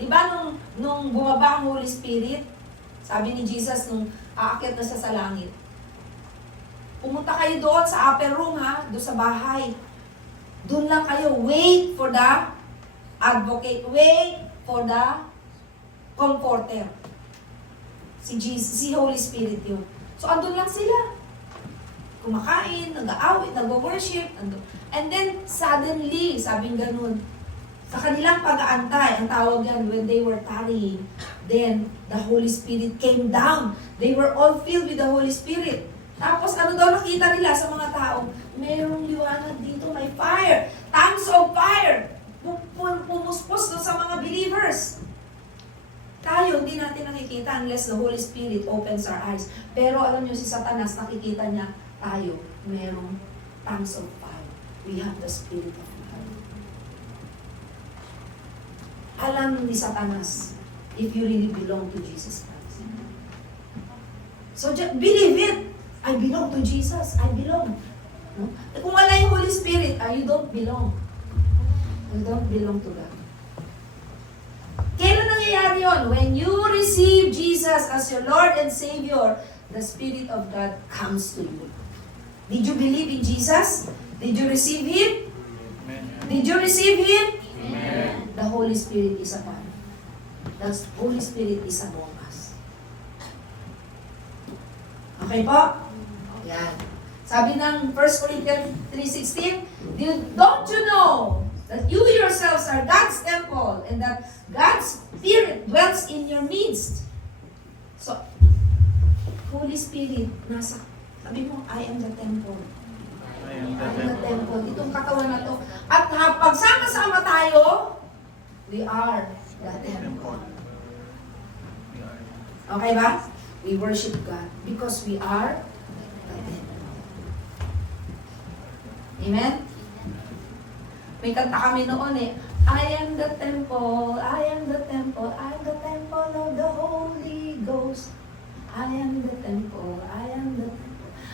Diba nung bumaba ang Holy Spirit, sabi ni Jesus nung aakyat na siya sa langit, pumunta kayo doon sa upper room ha, doon sa bahay. Doon lang kayo, wait for the advocate, wait for the comforter. Si Jesus, si Holy Spirit yun. So andun lang sila. Kumakain, nag-aawit, nag-worship, and then suddenly, sabing ganun, sa kanilang pag-aantay, ang tawag yan, when they were tarrying, then the Holy Spirit came down. They were all filled with the Holy Spirit. Tapos ano daw nakita nila sa mga tao? Merong liwanag dito, may fire. Tongues of fire. Pumuspos doon sa mga believers. Tayo, hindi natin nakikita unless the Holy Spirit opens our eyes. Pero alam nyo, si Satanas, nakikita niya tayo, merong tongues of fire. We have the Spirit of fire. Alam ni Satanas if you really belong to Jesus Christ. So just believe it. I belong to Jesus. I belong. No? Kung wala yung Holy Spirit, you don't belong. You don't belong to God. Kailan nangyayari yun? When you receive Jesus as your Lord and Savior, the Spirit of God comes to you. Did you believe in Jesus? Did you receive Him? Amen. Did you receive Him? Amen. The Holy Spirit is upon you. The Holy Spirit is among us. Okay po? Yan. Sabi ng 1 Corinthians 3:16, don't you know that you yourselves are God's temple and that God's Spirit dwells in your midst? So, Holy Spirit, sabi mo, I am the temple. I am I am the the temple. temple. Itong katawan na to. At pag sama-sama tayo, we are the temple. Okay ba? We worship God because we are the temple. Amen? May kanta kami noon eh. I am the temple, I am the temple, I am the temple of the Holy Ghost. I am the temple, I am the temple,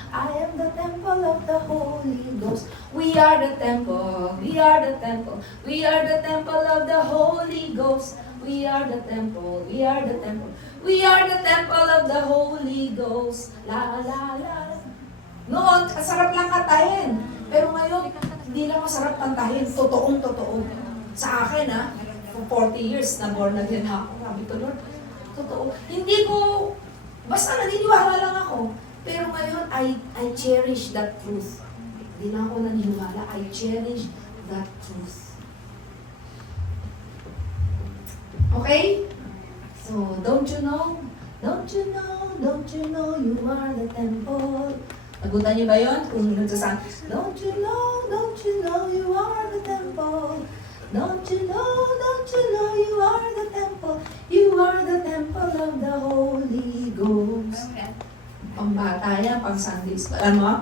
I am the temple of the Holy Ghost. We are the temple, we are the temple, we are the temple of the Holy Ghost. We are the temple, we are the temple, we are the temple of the Holy Ghost. La la la. Noon, kasarap lang kantahin. Pero ngayon, hindi lang masarap kantahin. Totoong totoo. Sa akin for 40 years na born again ako. Sabi ko, Lord, totoo. Hindi ko, basta naniniwala lang ako. Pero ngayon, I cherish that truth. Hindi na ako naniniwala. I cherish that truth. Okay? So, don't you know? Don't you know? Don't you know you are the temple? Nagutan niyo ba yun? Kung nagsasang, don't you know you are the temple? Don't you know you are the temple? You are the temple of the Holy Ghost. Pambata yan, pang Sunday school. Alam mo?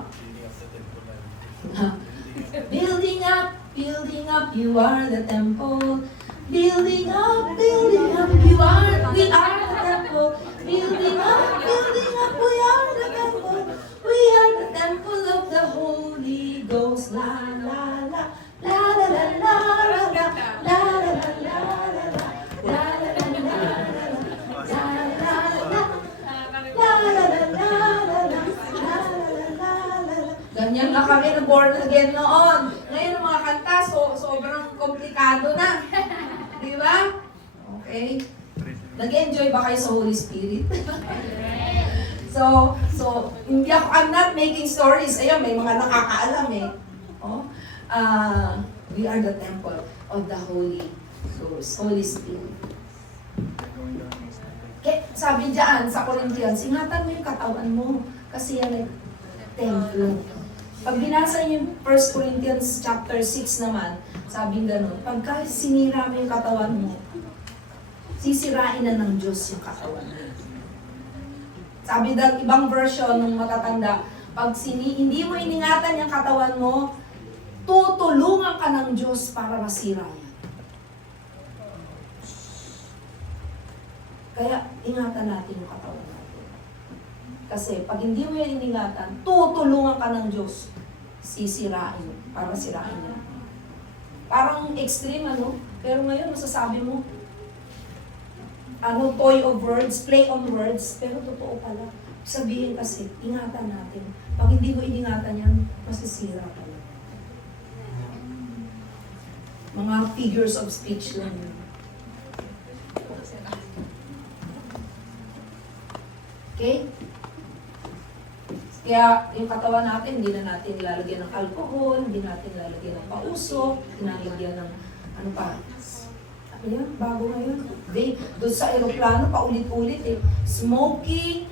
Building up, you are the temple. Building up, we are the temple. Building up, we are the temple. We are the temple of the Holy Ghost. La la la, la la la la la la, la la la la la la, la la la la la. Ganyan na kami na born again noon. Ngayon ang mga kanta, sobrang komplikado na. Di ba? Okay. Nag-enjoy ba kayo sa Holy Spirit? So, I'm not making stories. Ayun, may mga nakakaalam eh. Oh, we are the temple of the Holy Ghost, Holy Spirit. Kaya, sabi diyan sa Corinthians, ingatan mo yung katawan mo kasi yan ay templo. Pag binasa niyo yung 1 Corinthians chapter 6 naman, sabi gano'n, pagka sinira mo yung katawan mo, sisirain na ng Diyos yung katawan mo. Sabi daw, ibang version ng matatanda, pag hindi mo iningatan yung katawan mo, tutulungan ka ng Diyos para masira yan. Kaya, ingatan natin yung katawan natin. Kasi, pag hindi mo yan iningatan, tutulungan ka ng Diyos, sisirain, para sirain yan. Parang extreme, ano? Pero ngayon, masasabi mo, toy of words, play on words, pero totoo pala. Sabihin kasi, ingatan natin. Pag hindi mo iningatan yan, masisira pala. Mga figures of speech lang yun. Okay? Kaya yung katawan natin, hindi na natin lalagyan ng alcohol, hindi natin lalagyan ng pausok, lalagyan ng ano pa. Ayan, bago ngayon. Vape, doon sa aeroplano, paulit-ulit eh. Smoking,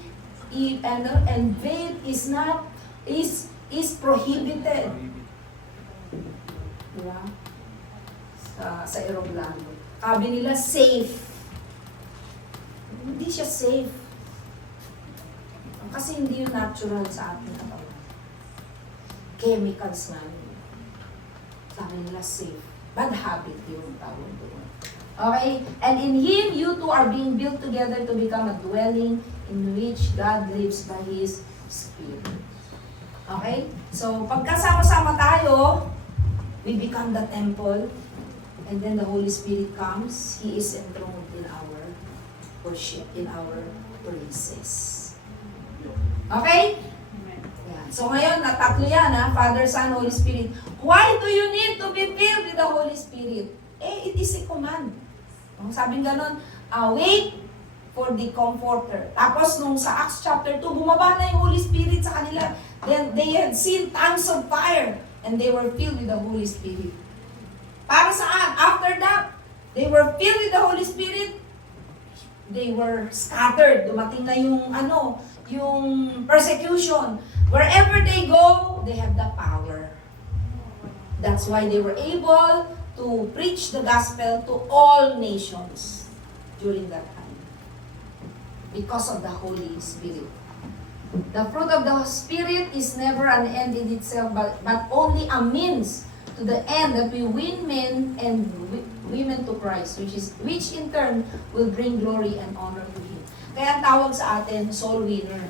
and vape is prohibited. Diba? Sa aeroplano. Sabi nila, safe. Hindi siya safe. Kasi hindi yun natural sa ating katawan. Chemicals nga yun. Sabi nila, safe. Bad habit yung tawag doon. Okay? And in Him, you two are being built together to become a dwelling in which God lives by His Spirit. Okay? So, pagkasama-sama tayo, we become the temple, and then the Holy Spirit comes. He is enthroned in our worship, in our praises. Okay? Yeah. So ngayon, natatlo yan, Father, Son, Holy Spirit. Why do you need to be filled with the Holy Spirit? It is a command. Sabi ganon, wait for the Comforter. Tapos nung sa Acts chapter 2, bumaba na yung Holy Spirit sa kanila. Then they had seen tongues of fire and they were filled with the Holy Spirit. Para saan? After that, they were filled with the Holy Spirit. They were scattered. Dumating na yung persecution. Wherever they go, they have the power. That's why they were able to preach the gospel to all nations during that time. Because of the Holy Spirit. The fruit of the Spirit is never an end in itself, but only a means to the end that we win men and women to Christ, which in turn will bring glory and honor to Him. Kaya ang tawag sa atin, soul winner.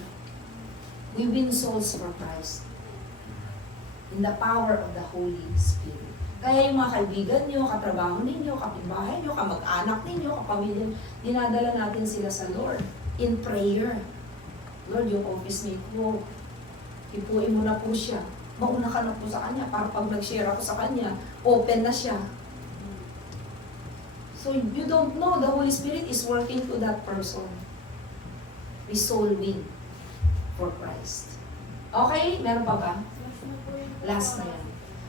We win souls for Christ. In the power of the Holy Spirit. Kaya yung mga kaibigan nyo, katrabaho ninyo, kapitbahay nyo, kamag-anak ninyo, kapamilya, dinadala natin sila sa Lord in prayer. Lord, yung office mate mo, ipuin mo na po siya. Mauna ka na po sa kanya para pag nag-share ako sa kanya, open na siya. So you don't know, the Holy Spirit is working to that person. We soul win for Christ. Okay? Meron pa ba? Last na yan.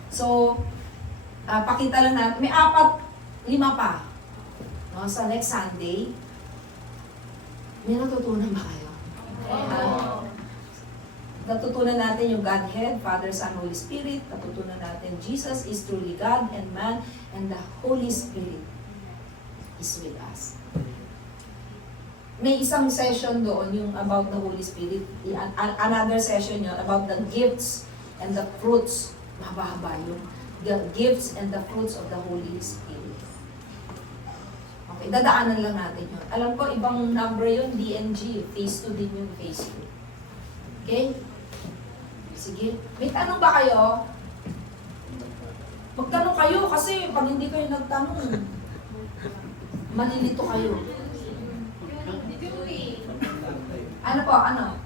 So, pakita lang natin. May 5 pa. No, sa next Sunday. May natutunan ba kayo? Natutunan natin yung Godhead, Father, Son, Holy Spirit. Natutunan natin Jesus is truly God and man, and the Holy Spirit is with us. May isang session doon yung about the Holy Spirit. Another session yun about the gifts and the fruits. Mahaba yung the gifts and the fruits of the Holy Spirit. Okay, dadaanan lang natin yun. Alam ko, ibang number yun, DNG. Phase 2 din yung phase 2. Okay? Sige. May tanong ba kayo? Magtanong kayo kasi pag hindi kayo nagtanong, malilito kayo. Ano po? Ano?